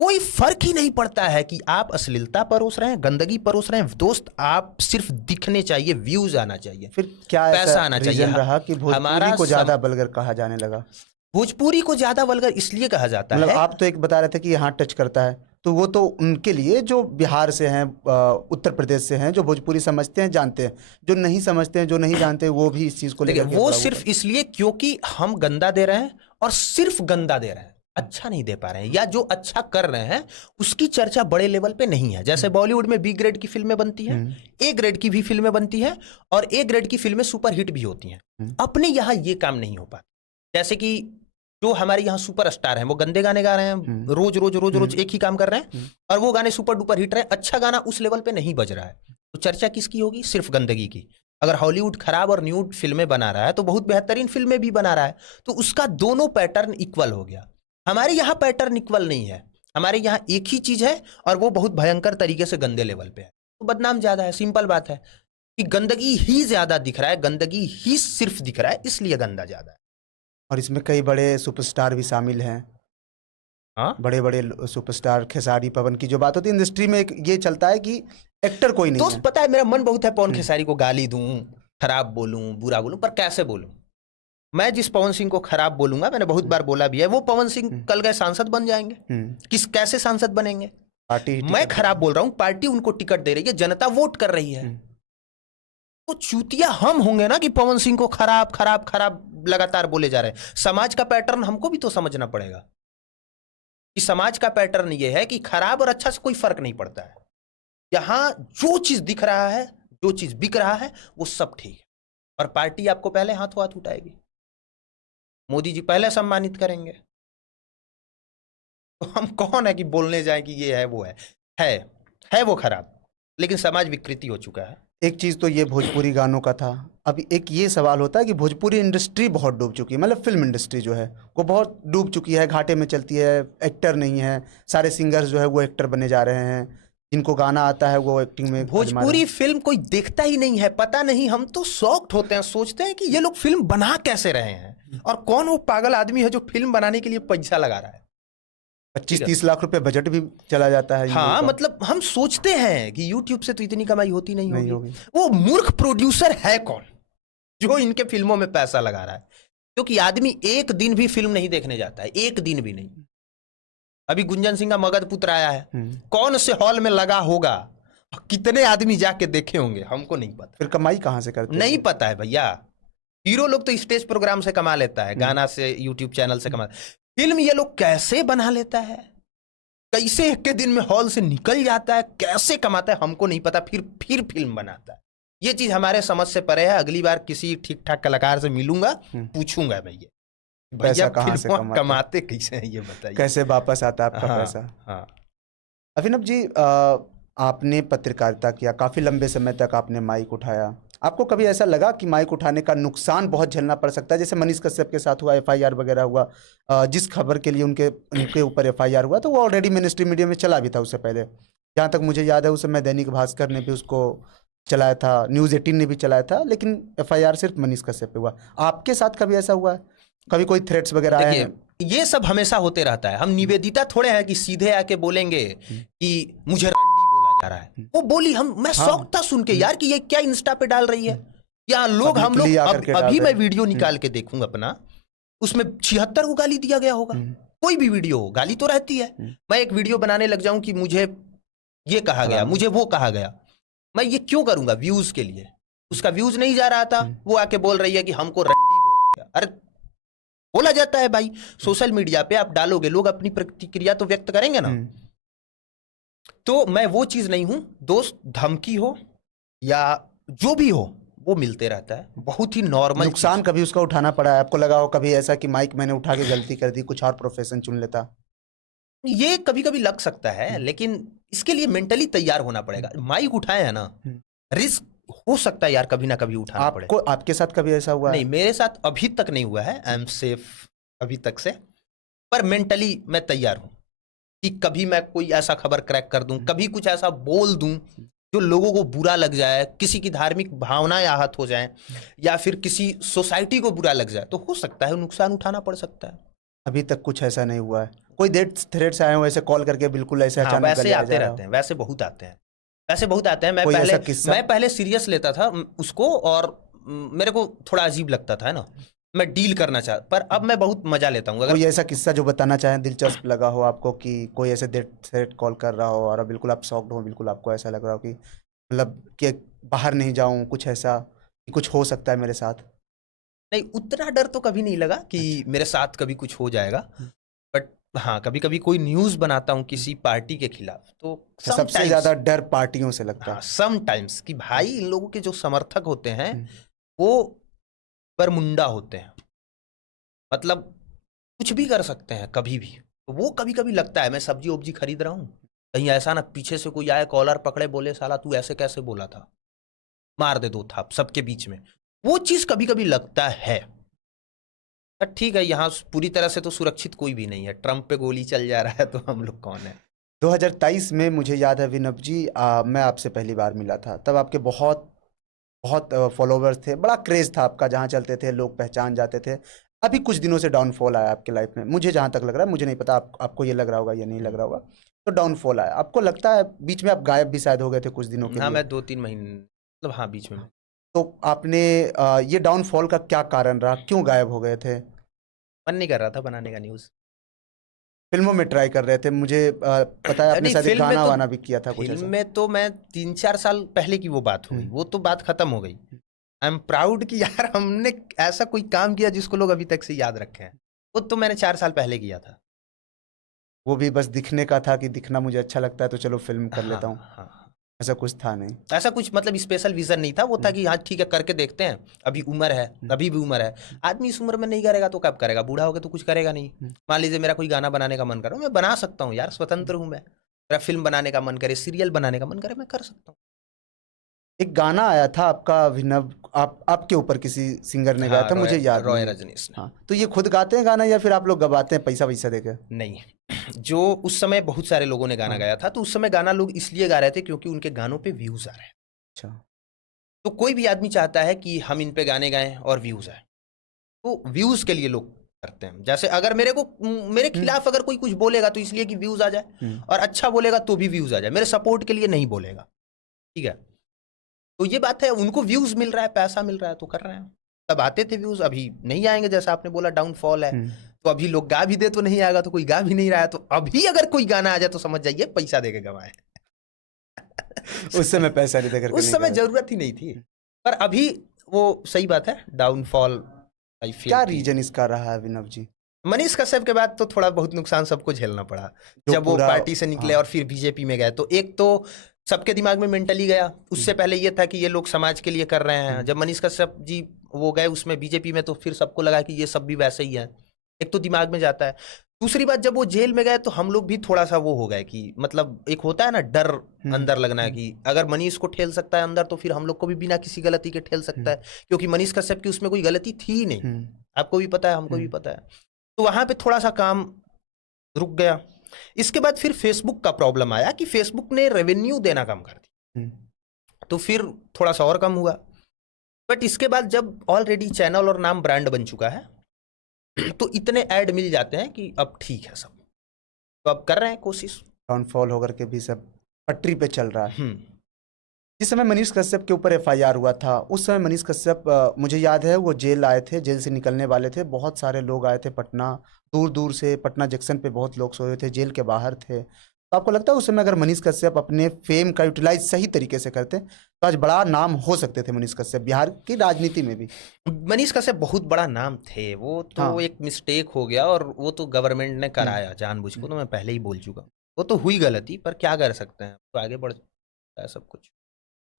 कोई फर्क ही नहीं पड़ता है कि आप अश्लीलता परोस रहे हैं, गंदगी परोस रहे हैं। दोस्त, आप सिर्फ दिखने चाहिए, व्यूज आना चाहिए, फिर क्या पैसा ऐसा आना रीजन चाहिए। रहा कि भोजपुरी को ज्यादा वल्गर कहा जाने लगा? भोजपुरी को ज्यादा वल्गर इसलिए कहा जाता मतलब है, आप तो एक बता रहे थे कि यहाँ टच करता है, तो वो तो उनके लिए जो बिहार से हैं, उत्तर प्रदेश से हैं, जो भोजपुरी समझते हैं, जानते हैं। जो नहीं समझते हैं, जो नहीं जानते, वो भी इस चीज को देखिए लेकर के वो बड़ा सिर्फ इसलिए क्योंकि हम गंदा दे रहे हैं, और सिर्फ गंदा दे रहे हैं, अच्छा नहीं दे पा रहे हैं, या जो अच्छा कर रहे हैं उसकी चर्चा बड़े लेवल पे नहीं है। जैसे बॉलीवुड में बी ग्रेड की फिल्में बनती हैं, ए ग्रेड की भी फिल्में बनती हैं, और ए ग्रेड की फिल्में सुपर हिट भी होती हैं। अपने यहाँ ये काम नहीं हो पाता। जैसे कि जो हमारे यहाँ सुपरस्टार हैं, वो गंदे गाने गा रहे हैं, रोज रोज रोज रोज एक ही काम कर रहे हैं, और वो गाने सुपर डुपर हिट रहे हैं, अच्छा गाना उस लेवल पे नहीं बज रहा है। तो चर्चा किसकी होगी? सिर्फ गंदगी की। अगर हॉलीवुड खराब और न्यूड फिल्में बना रहा है तो बहुत बेहतरीन फिल्में भी बना रहा है, तो उसका दोनों पैटर्न इक्वल हो गया। हमारे यहाँ पैटर्न इक्वल नहीं है, हमारे यहाँ एक ही चीज है, और वो बहुत भयंकर तरीके से गंदे लेवल पे है, तो बदनाम ज्यादा है। सिंपल बात है कि गंदगी ही ज्यादा दिख रहा है, गंदगी ही सिर्फ दिख रहा है, इसलिए गंदा ज्यादा है। और इसमें कई बड़े सुपरस्टार भी शामिल हैं। हाँ, बड़े बड़े सुपरस्टार, खेसारी पवन की जो बात होती है इंडस्ट्री में, एक ये चलता है कि एक्टर कोई नहीं दोस्त है। पता है मेरा मन बहुत है पवन खेसारी को गाली दूं, खराब बोलूं, बुरा बोलूं, पर कैसे बोलूं? मैं जिस पवन सिंह को खराब बोलूंगा, मैंने बहुत बार बोला भी है, वो पवन सिंह कल गए सांसद बन जाएंगे। कैसे सांसद बनेंगे? पार्टी मैं खराब बोल रहा हूं, पार्टी उनको टिकट दे रही है, जनता वोट कर रही है। तो चूतिया हम होंगे ना कि पवन सिंह को खराब खराब खराब लगातार बोले जा रहे हैं। समाज का पैटर्न हमको भी तो समझना पड़ेगा कि समाज का पैटर्न ये है कि खराब और अच्छा से कोई फर्क नहीं पड़ता है। यहां जो चीज दिख रहा है, जो चीज बिक रहा है, वो सब ठीक है, और पार्टी आपको पहले हाथों हाथ उठाएगी, मोदी जी पहले सम्मानित करेंगे। तो हम कौन है कि बोलने जाए कि ये है वो है वो खराब, लेकिन समाज विकृति हो चुका है। एक चीज़ तो ये भोजपुरी गानों का था। अब एक ये सवाल होता है कि भोजपुरी इंडस्ट्री बहुत डूब चुकी है, मतलब फिल्म इंडस्ट्री जो है वो बहुत डूब चुकी है, घाटे में चलती है, एक्टर नहीं है, सारे सिंगर्स जो है वो एक्टर बने जा रहे हैं, जिनको गाना आता है वो एक्टिंग में भोजपुरी फिल्म कोई देखता ही नहीं है, पता नहीं, हम तो शॉक्ड होते हैं, सोचते हैं कि ये लोग फिल्म बना कैसे रहे हैं, और कौन वो पागल आदमी है जो फिल्म बनाने के लिए पैसा लगा रहा है। 25-30 लाख रुपए बजट भी चला जाता है। हाँ, मतलब हम सोचते हैं कि YouTube से तो इतनी कमाई होती नहीं होगी। होगी। वो मूर्ख प्रोड्यूसर है कौन जो इनके फिल्मों में पैसा लगा रहा है? क्योंकि आदमी एक दिन भी फिल्म नहीं देखने जाता है, एक दिन भी नहीं। अभी गुंजन सिंह का मगध पुत्र आया है, कौन से हॉल में लगा होगा, कितने आदमी जाके देखे होंगे, हमको नहीं पता। फिर कमाई कहाँ से करते हैं? नहीं पता है भैया। हीरो लोग तो स्टेज प्रोग्राम से कमा लेता है, गाना से, यूट्यूब चैनल से कमा। फिल्म ये लोग कैसे बना लेता है, कैसे एक के दिन में हॉल से निकल जाता है, कैसे कमाता है, हमको नहीं पता। फिर फिल्म बनाता है। ये चीज हमारे समझ से परे है। अगली बार किसी ठीक ठाक कलाकार से मिलूंगा, पूछूंगा भैया कहाँ से कमाते कैसे हैं, ये बताइए, कैसे वापस आता है आपका पैसा? हाँ। अभिनव जी, आपने पत्रकारिता किया, काफ़ी लंबे समय तक आपने माइक उठाया। आपको कभी ऐसा लगा कि माइक उठाने का नुकसान बहुत झेलना पड़ सकता है? जैसे मनीष कश्यप के साथ हुआ, FIR वगैरह हुआ, जिस खबर के लिए उनके ऊपर FIR हुआ, तो वो ऑलरेडी मेन स्ट्रीम मीडिया में चला भी था उससे पहले। जहाँ तक मुझे याद है, उस समय दैनिक भास्कर ने भी उसको चलाया था, न्यूज़ 18 ने भी चलाया था, लेकिन FIR सिर्फ मनीष कश्यप पे हुआ। आपके साथ कभी ऐसा हुआ है? कभी कोई थ्रेट्स वगैरह आए हैं? ये सब हमेशा होते रहता है। हम निवेदिता थोड़े हैं कि सीधे आके बोलेंगे कि मुझे रंडी बोला जा रहा है। वो बोली, मैं शौक था सुन के यार कि ये क्या इंस्टा पे डाल रही है, या हम लोग अभी मैं वीडियो निकाल के देखूंगा अपना, उसमें 76 को गाली दिया गया होगा। कोई भी वीडियो हो, गाली तो रहती है। मैं एक वीडियो बनाने लग जाऊं कि मुझे ये कहा गया, मुझे वो कहा गया, मैं ये क्यों करूंगा? व्यूज के लिए। उसका व्यूज नहीं जा रहा था, वो आके बोल रही है कि हमको रंडी बोला गया। अरे बोला जाता है भाई, सोशल मीडिया पे आप डालोगे, लोग अपनी प्रतिक्रिया तो व्यक्त करेंगे ना। तो मैं वो चीज नहीं हूं दोस्त। धमकी हो या जो भी हो, वो मिलते रहता है, बहुत ही नॉर्मल। नुकसान कभी उसका उठाना पड़ा है आपको? लगा हो कभी ऐसा कि माइक मैंने उठा के गलती कर दी, कुछ और प्रोफेशन चुन लेता? ये कभी कभी लग सकता है, लेकिन इसके लिए मेंटली तैयार होना पड़ेगा। माइक उठाए है ना, रिस्क हो सकता है यार कभी ना कभी उठाना पड़े। आपके साथ कभी ऐसा हुआ? नहीं, मेरे साथ अभी तक नहीं हुआ है। आई एम सेफ अभी तक से, पर मेंटली मैं तैयार हूं कि कभी मैं कोई ऐसा खबर क्रैक कर दूं, कभी कुछ ऐसा बोल दूं जो लोगों को बुरा लग जाए, किसी की धार्मिक भावनाएं आहत हो जाएं, या फिर किसी सोसाइटी को बुरा लग जाए, तो हो सकता है नुकसान उठाना पड़ सकता है। अभी तक कुछ ऐसा नहीं हुआ है? कोई डेथ थ्रेट्स आए हो ऐसे कॉल करके बिल्कुल ऐसे हाँ, अचानक वैसे गले आ आते जा रहा रहते हैं, वैसे बहुत आते हैं, वैसे बहुत आते हैं। कोई ऐसा किस्सा? मैं पहले सीरियस लेता था उसको, और मेरे को थोड़ा अजीब लगता था, है ना, मैं डील करना चाह, पर अब मैं बहुत मजा लेता हूँ। कोई अगर ऐसा किस्सा जो बताना चाहें, दिलचस्प लगा हो आपको कि कोई ऐसे डेथ थ्रेट कॉल कर रहा हो और बिल्कुल आप शॉक्ड हो, बिल्कुल आपको ऐसा लग रहा हो कि मतलब कि बाहर नहीं जाऊं, कुछ ऐसा कि कुछ हो सकता है मेरे साथ? नहीं, उतना डर तो कभी नहीं लगा कि अच्छा। मेरे साथ कभी कुछ हो जाएगा, बट हाँ, कभी कभी कोई न्यूज़ बनाता हूँ किसी पार्टी के खिलाफ, तो अच्छा, सबसे ज्यादा डर पार्टियों से लगता हाँ, है? सम टाइम्स कि भाई इन लोगों के जो समर्थक होते हैं हम्म, वो बरमुंडा होते हैं, मतलब कुछ भी कर सकते हैं कभी भी। तो वो कभी कभी लगता है, मैं सब्जी वब्जी खरीद रहा हूँ, कहीं ऐसा ना पीछे से कोई आए, कॉलर पकड़े, बोले साला तू ऐसे कैसे बोला था, मार दे दो थाप सबके बीच में। वो चीज कभी कभी लगता है। पर ठीक है, यहाँ पूरी तरह से तो सुरक्षित कोई भी नहीं है, ट्रम्प पे गोली चल जा रहा है तो हम लोग कौन है। 2023 में मुझे याद है विनब जी, मैं आपसे पहली बार मिला था, तब आपके बहुत बहुत फॉलोवर्स थे, बड़ा क्रेज था आपका, जहाँ चलते थे लोग पहचान जाते थे। अभी कुछ दिनों से डाउनफॉल आया आपके लाइफ में, मुझे जहाँ तक लग रहा है, मुझे नहीं पता आपको ये लग रहा होगा या नहीं लग रहा होगा, तो डाउनफॉल आया। आपको लगता है बीच में आप गायब भी शायद हो गए थे कुछ दिनों के हाँ, लिए? मैं 2-3 महीने, मतलब हाँ, बीच में तो आपने ये डाउनफॉल का क्या कारण रहा, क्यों गायब हो गए थे? मन नहीं कर रहा था बनाने का न्यूज़। फिल्मों में ट्राई कर रहे थे, मुझे पता है आपने नहीं, शायद एक गाना वाना भी किया था कुछ फिल्म ऐसा। में तो मैं 3-4 साल पहले की वो बात हो गई, हम्म, वो तो बात खत्म हो गई। आई एम प्राउड कि यार हमने ऐसा कोई काम किया जिसको लोग अभी तक से याद रखे हैं। वो तो मैंने 4 साल पहले किया था। वो भी बस दिखने का था कि दिखना मुझे अच्छा लगता है तो चलो फिल्म कर हाँ, लेता हूँ, हाँ, हाँ। ऐसा कुछ था नहीं? ऐसा कुछ मतलब स्पेशल विजन नहीं था, वो था हम्म, कि हाँ ठीक है, करके देखते हैं, अभी उम्र है, हम्म, अभी भी उम्र है। आदमी इस उम्र में नहीं करेगा तो कब करेगा, बूढ़ा होगा तो कुछ करेगा नहीं। हम्म। मान लीजिए मेरा कोई गाना बनाने का मन कर रहा है, मैं बना सकता हूँ यार, स्वतंत्र हूँ मैं। मेरा फिल्म बनाने का मन करे, सीरियल बनाने का मन करे, मैं कर सकता हूँ। एक गाना आया था आपका अभिनव, आपके ऊपर किसी सिंगर ने गाया हाँ, था, रॉय मुझे याद रॉय नहीं है। रजनीश ने। हाँ, तो ये खुद गाते हैं गाना या फिर आप लोग गवाते हैं पैसा वैसा देकर? नहीं, जो उस समय बहुत सारे लोगों ने गाना हाँ, गाया था, तो उस समय गाना लोग इसलिए गा रहे थे क्योंकि उनके गानों पे व्यूज आ रहे हैं। अच्छा। तो कोई भी आदमी चाहता है कि हम इन पे गाने गाएं और व्यूज आए, तो व्यूज के लिए लोग करते हैं। जैसे अगर मेरे हम्म, खिलाफ अगर कोई कुछ बोलेगा तो इसलिए कि व्यूज आ जाए, हम्म। और अच्छा बोलेगा तो भी व्यूज आ जाए, मेरे सपोर्ट के लिए नहीं बोलेगा। ठीक है, तो ये बात है, उनको व्यूज मिल रहा है, पैसा मिल रहा है तो कर रहे हैं। तब आते थे व्यूज, अभी नहीं आएंगे, जैसा आपने बोला डाउनफॉल है। हम्म। तो अभी लोग गा भी दे तो नहीं आएगा, तो कोई गा भी नहीं रहा है, तो अभी अगर कोई गाना आ जाए तो समझ जाइए पैसा दे के गवाए। उस समय पैसा नहीं देकर के उस नहीं समय कर रहे? जरूरत ही नहीं थी, पर अभी वो सही बात है, डाउनफॉल आई फील क्या की। रीजन इसका रहा है विनव जी? मनीष कश्यप के बाद तो थोड़ा बहुत नुकसान सबको झेलना पड़ा, जो जब वो पूरा, पार्टी से निकले हाँ, और फिर बीजेपी में गए, तो एक तो सबके दिमाग में मेंटली गया। उससे पहले ये था कि ये लोग समाज के लिए कर रहे हैं, जब मनीष कश्यप जी वो गए उसमें बीजेपी में, तो फिर सबको लगा कि ये सब भी वैसे ही है। एक तो दिमाग में जाता है। दूसरी बात, जब वो जेल में गए तो हम लोग भी थोड़ा सा वो हो गए कि मतलब एक होता है ना डर अंदर लगना है कि अगर मनीष को ठेल सकता है अंदर, तो फिर हम लोग को भी बिना किसी गलती के ठेल सकता है, क्योंकि मनीष कश्यप की उसमें कोई गलती थी ही नहीं। आपको भी पता है, हमको भी पता है। तो वहां पे थोड़ा सा काम रुक गया। इसके बाद फिर फेसबुक का प्रॉब्लम आया कि फेसबुक ने रेवेन्यू देना कम कर दिया, तो फिर थोड़ा सा और कम हुआ। बट इसके बाद जब ऑलरेडी चैनल और नाम ब्रांड बन चुका है, तो इतने ऐड मिल जाते हैं कि अब ठीक है सब, तो अब कर रहे हैं कोशिश। डाउनफॉल होकर के भी सब पटरी पे चल रहा है। हम्म। जिस समय मनीष कश्यप के ऊपर एफआईआर हुआ था, उस समय मनीष कश्यप, मुझे याद है वो जेल आए थे, जेल से निकलने वाले थे, बहुत सारे लोग आए थे पटना, दूर दूर से, पटना जंक्शन पे बहुत लोग सोए थे, जेल के बाहर थे। तो आपको लगता है उस समय अगर मनीष कश्यप अपने फेम का यूटिलाइज सही तरीके से करते तो आज बड़ा नाम हो सकते थे मनीष कश्यप बिहार की राजनीति में भी? मनीष कश्यप बहुत बड़ा नाम थे, वो तो हाँ। एक मिस्टेक हो गया, और वो तो गवर्नमेंट ने कराया जानबूझ को, तो मैं पहले ही बोल चुका हूँ, वो तो हुई गलती, पर क्या कर सकते हैं, तो आगे बढ़ सकता है सब कुछ।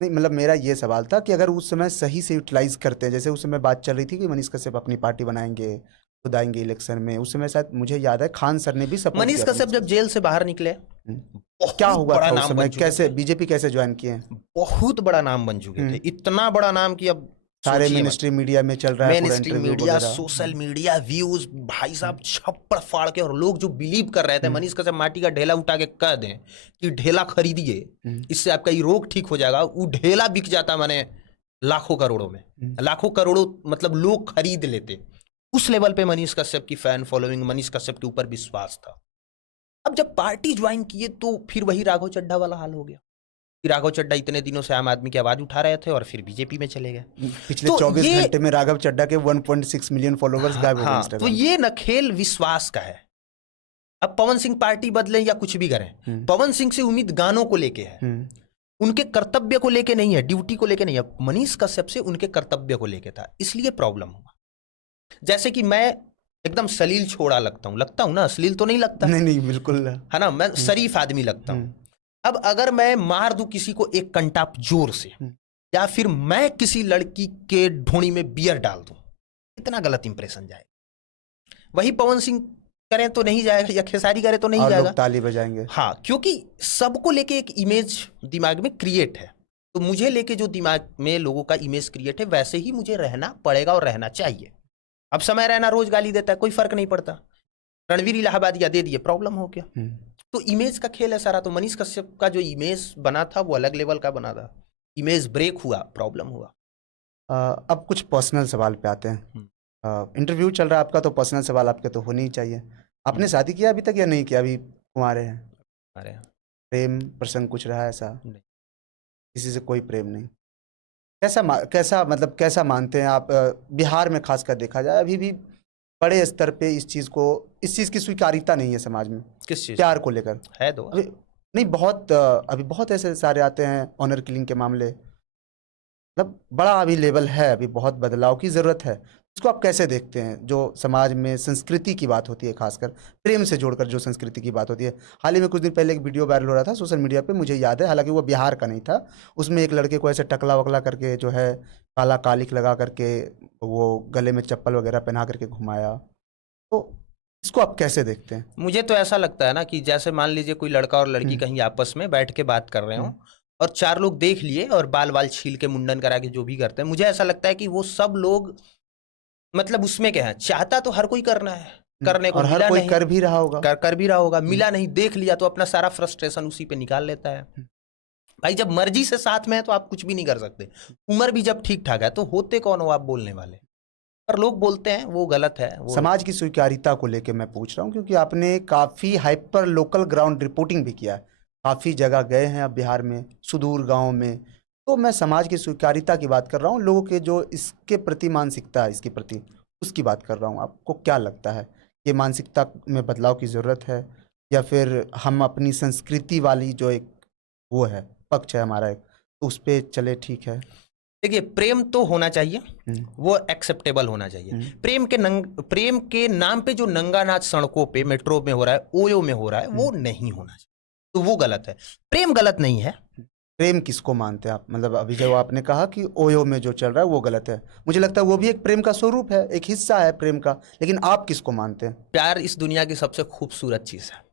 नहीं, मतलब मेरा ये सवाल था कि अगर उस समय सही से यूटिलाइज करते हैं, जैसे उस समय बात चल रही थी कि मनीष कश्यप अपनी पार्टी बनाएंगे, खुद आएंगे इलेक्शन में, उस समय शायद मुझे याद है खान सर ने भी सपोर्ट मनीष किया था कश्यप जब जेल से बाहर निकले, क्या बहुत हुआ बड़ा था उस नाम समय, बन चुके कैसे थे, बीजेपी कैसे ज्वाइन किए? बहुत बड़ा नाम बन चुके थे, इतना बड़ा नाम कि अब सारे सोचिए मत। मिनिस्ट्री मीडिया में चल रहा है, पूरा मेन स्ट्रीम इंटरव्यू मीडिया, वगैरह। सोशल मीडिया, व्यूज, भाई साहब छप्पड़ फाड़ के, और लोग जो बिलीव कर रहे थे मनीष कश्यप माटी का ढेला उठा के कह दें कि ढेला खरीदिए, इससे आपका ये रोग ठीक हो जाएगा, वो ढेला बिक जाता माने लाखों करोड़ों में, लाखों करोड़ों मतलब लोग खरीद लेते। उस लेवल पे मनीष कश्यप की फैन फॉलोइंग, मनीष कश्यप के ऊपर विश्वास था। अब जब पार्टी ज्वाइन किए तो फिर वही राघव चड्ढा वाला हाल हो गया। फिर राघव चड्ढा इतने दिनों से आम आदमी की आवाज उठा रहे थे और फिर बीजेपी में चले गए। पिछले तो 24 ये- घंटे में राघव चड्ढा के 1.6 मिलियन फॉलोवर्स गायब हो गए हाँ, तो इंस्टाग्राम। ये न खेल विश्वास का है। अब पवन सिंह पार्टी बदलें या कुछ भी करें, पवन सिंह से उम्मीद गानों को लेके है, उनके कर्तव्य को लेके नहीं है, ड्यूटी को लेके नहीं है। मनीष कश्यप से उनके कर्तव्य को लेके था, इसलिए प्रॉब्लम हुआ। जैसे कि मैं एकदम सलील छोड़ा लगता हूं ना, अश्लील तो नहीं लगता, नहीं नहीं बिल्कुल है ना, मैं शरीफ आदमी लगता हूं। अब अगर मैं मार दूं किसी को एक कंटाप जोर से, या फिर मैं किसी लड़की के ढोणी में बियर डाल दूं, इतना गलत इंप्रेशन जाएगा। वही पवन सिंह करें तो नहीं जाएगा, या खेसारी करे तो नहीं और जाएगा, लोग ताली बजाएंगे। हाँ, क्योंकि सबको लेके एक इमेज दिमाग में क्रिएट है। तो मुझे लेके जो दिमाग में लोगों का इमेज क्रिएट है, वैसे ही मुझे रहना पड़ेगा और रहना चाहिए। अब समय रहना रोज गाली देता है, कोई फर्क नहीं पड़ता। रणवीर इलाहाबादिया दे दिए, प्रॉब्लम हो गया। तो इमेज का खेल है सारा। तो मनीष कश्यप का जो इमेज बना था वो अलग लेवल का बना था, इमेज ब्रेक हुआ, प्रॉब्लम हुआ। अब कुछ पर्सनल सवाल पे आते हैं। इंटरव्यू चल रहा है आपका, तो पर्सनल सवाल आपके तो होने ही चाहिए। आपने शादी किया अभी तक या नहीं किया? अभी कुंवारे हैं? अरे प्रेम प्रसंग कुछ रहा है ऐसा? नहीं। किसी से कोई प्रेम नहीं? कैसा मानते हैं आप? बिहार में खासकर देखा जाए अभी भी बड़े स्तर पे इस चीज़ की स्वीकार्यता नहीं है समाज में। किस चीज प्यार को लेकर है? दो अभी नहीं, अभी बहुत ऐसे सारे आते हैं ऑनर किलिंग के मामले। मतलब बड़ा अभी लेवल है, अभी बहुत बदलाव की ज़रूरत है। इसको आप कैसे देखते हैं? जो समाज में संस्कृति की बात होती है, खासकर प्रेम से जोड़कर जो संस्कृति की बात होती है। हाल ही में कुछ दिन पहले एक वीडियो वायरल हो रहा था सोशल मीडिया पे, मुझे याद है, हालांकि वो बिहार का नहीं था। उसमें एक लड़के को ऐसे टकला वकला करके जो है काला कालिक लगा करके वो गले में चप्पल वगैरह पहना करके घुमाया। तो इसको आप कैसे देखते हैं? मुझे तो ऐसा लगता है ना कि जैसे मान लीजिए कोई लड़का और लड़की कहीं आपस में बैठ के बात कर रहे हो और चार लोग देख लिए और बाल बाल छील के मुंडन करा के जो भी करते हैं, मुझे ऐसा लगता है कि वो सब लोग मतलब उसमें क्या है, चाहता तो हर कोई करना है, करने को और हर मिला कोई नहीं, कर भी रहा होगा। कर भी रहा होगा, मिला नहीं, देख लिया तो अपना सारा फ्रस्ट्रेशन उसी पे निकाल लेता है। भाई जब मर्जी से साथ में है तो आप कुछ भी नहीं कर सकते। उम्र भी जब ठीक ठाक है तो होते कौन हो आप बोलने वाले? पर लोग बोलते हैं, वो गलत है। वो समाज की स्वीकार्यता को लेके मैं पूछ रहा हूँ, क्योंकि आपने काफ़ी हाइपर लोकल ग्राउंड रिपोर्टिंग भी किया है, काफ़ी जगह गए हैं अब बिहार में, सुदूर गांव में। तो मैं समाज की स्वीकार्यता की बात कर रहा हूँ, लोगों के जो इसके प्रति मानसिकता है, इसके प्रति उसकी बात कर रहा हूँ। आपको क्या लगता है, ये मानसिकता में बदलाव की ज़रूरत है, या फिर हम अपनी संस्कृति वाली जो एक वो है पक्ष है हमारा एक, तो उस पर चले ठीक है? देखिए, प्रेम तो होना चाहिए, वो एक्सेप्टेबल होना चाहिए। प्रेम के नाम पे जो नंगा नाच सड़कों पे मेट्रो में हो रहा है, ओयो में हो रहा है, वो नहीं होना चाहिए। तो वो गलत है, प्रेम गलत नहीं है। प्रेम किसको मानते हैं आप? मतलब अभी जो आपने कहा कि ओयो में जो चल रहा है वो गलत है, मुझे लगता है वो भी एक प्रेम का स्वरूप है, एक हिस्सा है प्रेम का। लेकिन आप किसको मानते हैं? प्यार इस दुनिया की सबसे खूबसूरत चीज है।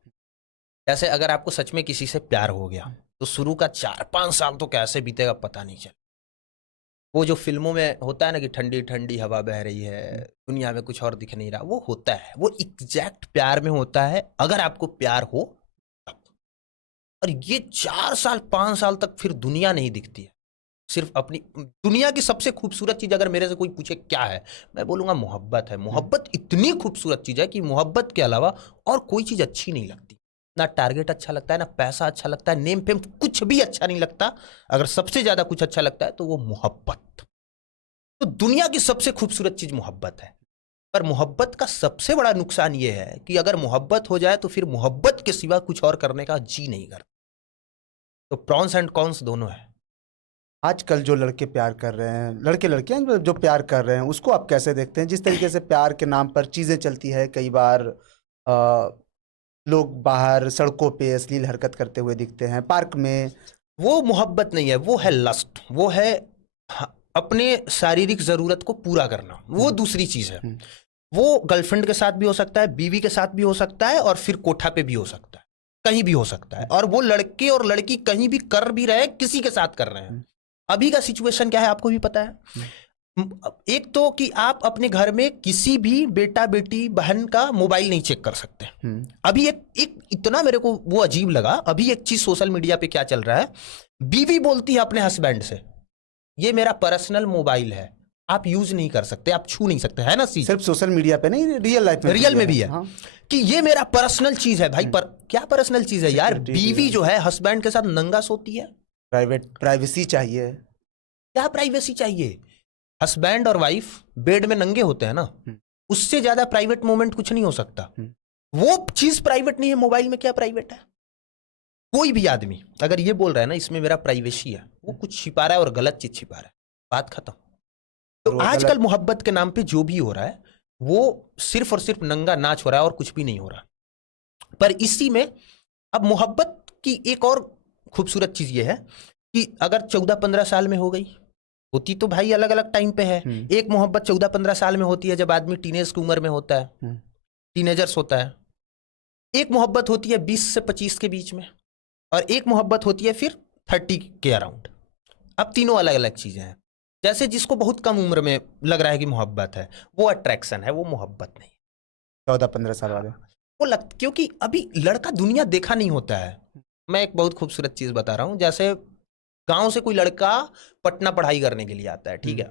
जैसे अगर आपको सच में किसी से प्यार हो गया तो शुरू का 4-5 साल तो कैसे बीतेगा पता नहीं चले। वो जो फिल्मों में होता है ना कि ठंडी ठंडी हवा बह रही है, दुनिया में कुछ और दिख नहीं रहा, वो होता है, वो एग्जैक्ट प्यार में होता है, अगर आपको प्यार हो तब। और ये 4 साल 5 साल तक फिर दुनिया नहीं दिखती है। सिर्फ अपनी दुनिया की सबसे खूबसूरत चीज अगर मेरे से कोई पूछे क्या है, मैं बोलूंगा मोहब्बत है। मोहब्बत इतनी खूबसूरत चीज है कि मोहब्बत के अलावा और कोई चीज अच्छी नहीं लगती। ना टारगेट अच्छा लगता है, ना पैसा अच्छा लगता है, नेम फेम कुछ भी अच्छा नहीं लगता। अगर सबसे ज्यादा कुछ अच्छा लगता है तो वो मोहब्बत। तो दुनिया की सबसे खूबसूरत चीज मोहब्बत है। पर मोहब्बत का सबसे बड़ा नुकसान ये है कि अगर मोहब्बत हो जाए तो फिर मोहब्बत के सिवा कुछ और करने का जी नहीं करता। तो प्रॉन्स एंड कॉन्स दोनों है। आजकल जो लड़के प्यार कर रहे हैं, लड़के लड़कियां जो प्यार कर रहे हैं, उसको आप कैसे देखते हैं? जिस तरीके से प्यार के नाम पर चीज़ें चलती है, कई बार लोग बाहर सड़कों पे अश्लील हरकत करते हुए दिखते हैं, पार्क में। वो मोहब्बत नहीं है, वो है लस्ट, वो है अपने शारीरिक जरूरत को पूरा करना, वो दूसरी चीज है। वो गर्लफ्रेंड के साथ भी हो सकता है, बीवी के साथ भी हो सकता है, और फिर कोठा पे भी हो सकता है, कहीं भी हो सकता है। और वो लड़के और लड़की कहीं भी कर भी रहे हैं, किसी के साथ कर रहे हैं। अभी का सिचुएशन क्या है आपको भी पता है। एक तो कि आप अपने घर में किसी भी बेटा बेटी बहन का मोबाइल नहीं चेक कर सकते। अभी एक इतना मेरे को वो अजीब लगा, अभी एक चीज सोशल मीडिया पे क्या चल रहा है, बीवी बोलती है अपने हस्बैंड से, ये मेरा पर्सनल मोबाइल है, आप यूज नहीं कर सकते, आप छू नहीं सकते, है ना चीज। सिर्फ सोशल मीडिया पे नहीं, रियल लाइफ में रियल में भी है हाँ। कि ये मेरा पर्सनल चीज है भाई। पर क्या पर्सनल चीज है यार? Security बीवी भी जो है हस्बैंड के साथ नंगा सोती है, प्राइवेसी चाहिए। क्या प्राइवेसी चाहिए? हस्बैंड और वाइफ बेड में नंगे होते हैं ना, उससे ज्यादा प्राइवेट मोमेंट कुछ नहीं हो सकता। वो चीज प्राइवेट नहीं है, मोबाइल में क्या प्राइवेट है? कोई भी आदमी अगर ये बोल रहा है ना इसमें मेरा प्राइवेसी है, वो कुछ छिपा रहा है और गलत चीज छिपा रहा है, बात खत्म। तो वो आजकल गलत- मोहब्बत के नाम पे जो भी हो रहा है वो सिर्फ और सिर्फ नंगा नाच हो रहा है और कुछ भी नहीं हो रहा। पर इसी में अब मोहब्बत की एक और खूबसूरत चीज ये है कि अगर 14-15 साल में हो गई, होती तो भाई अलग अलग टाइम पे है। एक मोहब्बत 14-15 साल में होती है जब आदमी टीनेज की उम्र में होता है, टीनेजर्स होता है। एक मोहब्बत होती है 20 से 25 के बीच में, और एक मोहब्बत होती है फिर 30 के अराउंड। अब तीनों अलग अलग चीजें हैं। जैसे जिसको बहुत कम उम्र में लग रहा है कि मोहब्बत है, वो अट्रैक्शन है, वो मोहब्बत नहीं। 14-15 साल वाले वो क्योंकि अभी लड़का दुनिया देखा नहीं होता है। मैं एक बहुत खूबसूरत चीज बता रहा हूं, जैसे गांव से कोई लड़का पटना पढ़ाई करने के लिए आता है, ठीक है।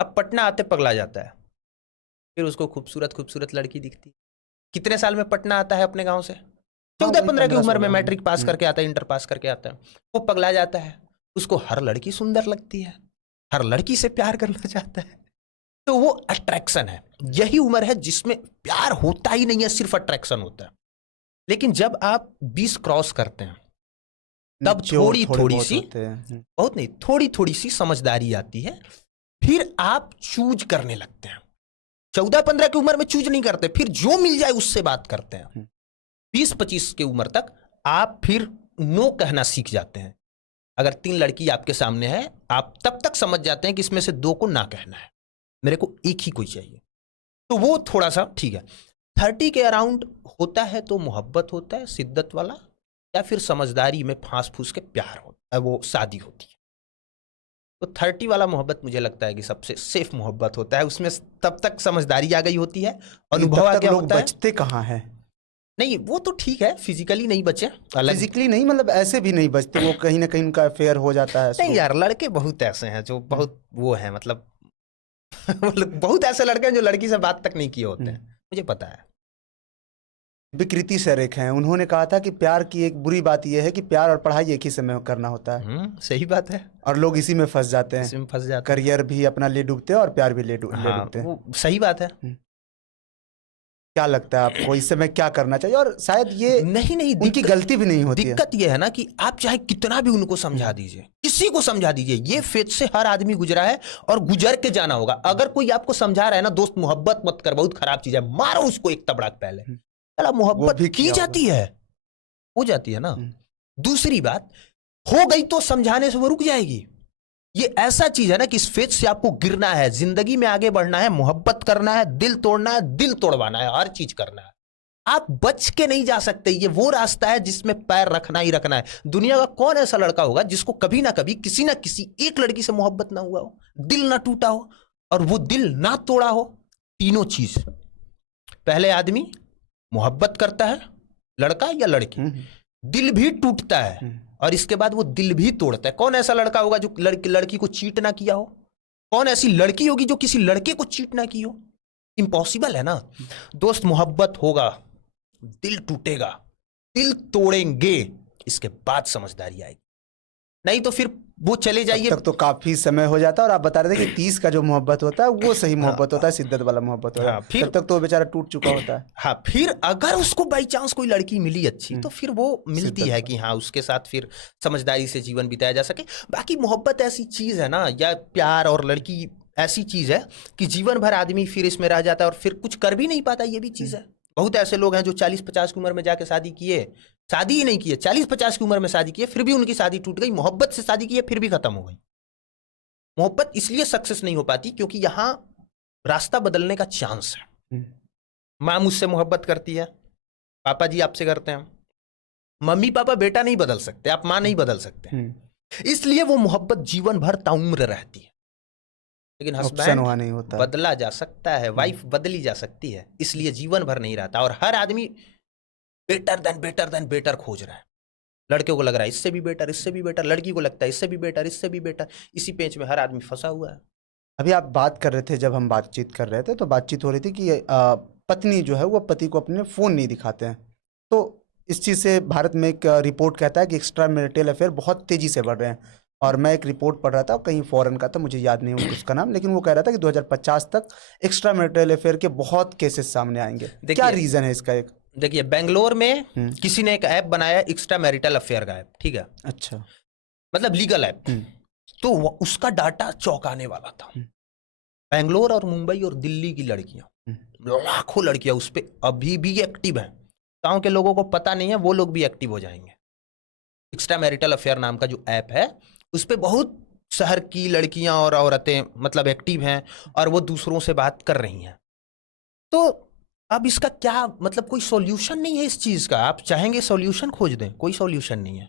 अब पटना आते पगला जाता है, फिर उसको खूबसूरत खूबसूरत लड़की दिखती। कितने साल में पटना आता है अपने गांव से? 14-15 की उम्र में मैट्रिक पास करके आता है, इंटर पास करके आता है। वो पगला जाता है, उसको हर लड़की सुंदर लगती है, हर लड़की से प्यार करना चाहता है। तो वो अट्रैक्शन है। यही उम्र है जिसमें प्यार होता ही नहीं है, सिर्फ अट्रैक्शन होता है। लेकिन जब आप 20 क्रॉस करते हैं तब थोड़ी थोड़ी सी, बहुत नहीं, थोड़ी थोड़ी सी समझदारी आती है, फिर आप चूज करने लगते हैं। 14-15 की उम्र में चूज नहीं करते, फिर जो मिल जाए उससे बात करते हैं। 20-25 की उम्र तक आप फिर नो कहना सीख जाते हैं। अगर 3 लड़की आपके सामने है, आप तब तक समझ जाते हैं कि इसमें से 2 को ना कहना है, मेरे को एक ही कोई चाहिए। तो वो थोड़ा सा ठीक है। 30 के अराउंड होता है तो मोहब्बत होता है शिद्दत वाला, या फिर समझदारी में फांस फूस के प्यार होता है, वो शादी होती है। तो 30 वाला मोहब्बत मुझे लगता है कि सबसे सेफ मोहब्बत होता है। उसमें तब तक समझदारी आ गई होती है, अनुभव आ गया होता है। बचते कहाँ है? नहीं वो तो ठीक है, फिजिकली नहीं बचे, अलग फिजिकली नहीं, मतलब ऐसे भी नहीं बचते, वो कहीं ना कहीं उनका अफेयर हो जाता है। नहीं यार, लड़के बहुत ऐसे हैं जो बहुत वो है, मतलब बहुत ऐसे लड़के हैं जो लड़की से बात तक नहीं किए होते हैं, मुझे पता है। विकृति सर एक हैं, उन्होंने कहा था कि प्यार की एक बुरी बात यह है कि प्यार और पढ़ाई एक ही समय करना होता है। सही बात है। और लोग इसी में फंस जाते हैं, इसी में फंस जाते हैं। करियर भी अपना ले डूबते हैं और प्यार भी ले डूबते हैं। वो सही बात है। क्या लगता है आपको इस समय क्या करना चाहिए? और शायद ये नहीं उनकी गलती भी नहीं होती है। दिक्कत ये है ना कि आप चाहे कितना भी उनको समझा दीजिए, किसी को समझा दीजिए, ये फेज से हर आदमी गुजरा है और गुजर के जाना होगा। अगर कोई आपको समझा रहा है ना, दोस्त मोहब्बत मत कर, बहुत खराब चीज है, मारो उसको एक तबड़ाक पहले, चला मोहब्बत भी की जाती है, हो जाती है ना। दूसरी बात, हो गई तो समझाने से वो रुक जाएगी। ये ऐसा चीज है ना कि इस फेज से आपको गिरना है, जिंदगी में आगे बढ़ना है, मोहब्बत करना है, दिल तोड़ना है, दिल तोड़वाना है, हर चीज करना है। आप बच के नहीं जा सकते। ये वो रास्ता है जिसमें पैर रखना ही रखना है। दुनिया का कौन ऐसा लड़का होगा जिसको कभी ना कभी किसी ना किसी एक लड़की से मोहब्बत ना हुआ हो, दिल ना टूटा हो और वो दिल ना तोड़ा हो? तीनों चीज। पहले आदमी मोहब्बत करता है, लड़का या लड़की, दिल भी टूटता है और इसके बाद वो दिल भी तोड़ता है। कौन ऐसा लड़का होगा जो लड़की को चीट ना किया हो? कौन ऐसी लड़की होगी जो किसी लड़के को चीट ना की हो? इम्पॉसिबल है ना दोस्त। मोहब्बत होगा, दिल टूटेगा, दिल तोड़ेंगे, इसके बाद समझदारी आएगी। नहीं तो फिर वो चले जाइए। तब तक तो काफी समय हो जाता है। और आप बता रहे थे कि 30 का जो मोहब्बत होता है वो सही मोहब्बत होता है, शिद्दत वाला मोहब्बत होता है। फिर तब तक तो बेचारा टूट चुका होता है। हाँ, फिर अगर उसको बाई चांस कोई लड़की मिली अच्छी, तो फिर वो मिलती है कि हाँ उसके साथ फिर समझदारी से जीवन बिताया जा सके। बाकी मोहब्बत ऐसी चीज है ना, या प्यार और लड़की ऐसी चीज है कि जीवन भर आदमी फिर इसमें रह जाता है और फिर कुछ कर भी नहीं पाता। ये भी चीज है। बहुत ऐसे लोग हैं जो 40-50 की उम्र में जाके शादी किए, शादी ही नहीं किए, 40-50 की उम्र में शादी किए, फिर भी उनकी शादी टूट गई। मोहब्बत से शादी की फिर भी खत्म हो गई। मोहब्बत इसलिए सक्सेस नहीं हो पाती क्योंकि यहां रास्ता बदलने का चांस है। माँ मुझसे मोहब्बत करती है, पापा जी आपसे करते हैं। मम्मी पापा बेटा नहीं बदल सकते, आप माँ नहीं बदल सकते, इसलिए वो मोहब्बत जीवन भर ताउम्र रहती है। लेकिन हस्बैंड नहीं होता, बदला जा सकता है, वाइफ बदली जा सकती है, इसलिए जीवन भर नहीं रहता। और हर आदमी बेटर खोज रहा है। लड़कियों को लग रहा है इससे भी बेटर, इससे भी बेटर, लड़की को लगता है इससे भी बेटर, इससे भी बेटर। इसी पेंच में हर आदमी फंसा हुआ है। अभी आप बात कर रहे थे, जब हम बातचीत कर रहे थे तो बातचीत हो रही थी कि पत्नी जो है वो पति को अपने फ़ोन नहीं दिखाते हैं। तो इस चीज़ से भारत में एक रिपोर्ट कहता है कि एक्स्ट्रा मैरिटल अफेयर बहुत तेज़ी से बढ़ रहे हैं। और मैं एक रिपोर्ट पढ़ रहा था, कहीं फॉरेन का था, मुझे याद नहीं उसका नाम, लेकिन वो कह रहा था कि 2050 तक एक्स्ट्रा मैरिटल अफेयर के बहुत केसेस सामने आएंगे। क्या देखिए रीज़न है इसका? एक देखिए, बेंगलोर में किसी ने एक ऐप बनाया, एक्स्ट्रा मैरिटल अफेयर का ऐप, ठीक है, अच्छा, मतलब लीगल ऐप। तो उसका डाटा चौंकाने वाला था। बेंगलोर और मुंबई और दिल्ली की लड़कियां, लाखों लड़कियां उस पे अभी भी एक्टिव हैं। गांव के लोगों को पता नहीं है, वो लोग भी एक्टिव हो जाएंगे। एक्स्ट्रा मैरिटल अफेयर नाम का जो ऐप है, उस पे बहुत शहर की लड़कियां और औरतें मतलब एक्टिव हैं और वो दूसरों से बात कर रही हैं। तो अब इसका क्या मतलब, कोई सॉल्यूशन नहीं है इस चीज का। आप चाहेंगे सॉल्यूशन खोज दें, कोई सॉल्यूशन नहीं है।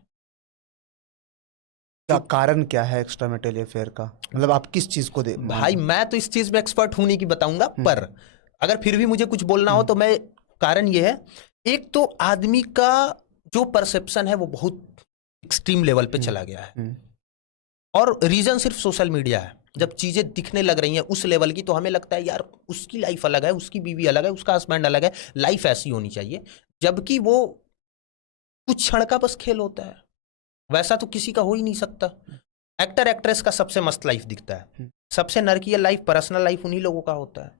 क्या कारण क्या है एक्स्ट्रा मैरिटल अफेयर का? मतलब आप किस चीज़ को भाई मैं तो इस चीज में एक्सपर्ट हूं नहीं कि बताऊंगा, पर अगर फिर भी मुझे कुछ बोलना हो तो मैं, कारण ये है, एक तो आदमी का जो परसेप्शन है वो बहुत एक्सट्रीम लेवल पे चला गया है, और रीजन सिर्फ सोशल मीडिया है। जब चीजें दिखने लग रही हैं उस लेवल की, तो हमें लगता है यार उसकी लाइफ अलग है, उसकी बीवी अलग है, उसका हस्बैंड अलग है, लाइफ ऐसी होनी चाहिए। जबकि वो कुछ क्षण का बस खेल होता है, वैसा तो किसी का हो ही नहीं सकता। एक्टर एक्ट्रेस का सबसे मस्त लाइफ दिखता है, सबसे नरकी लाइफ, पर्सनल लाइफ उन्हीं लोगों का होता है।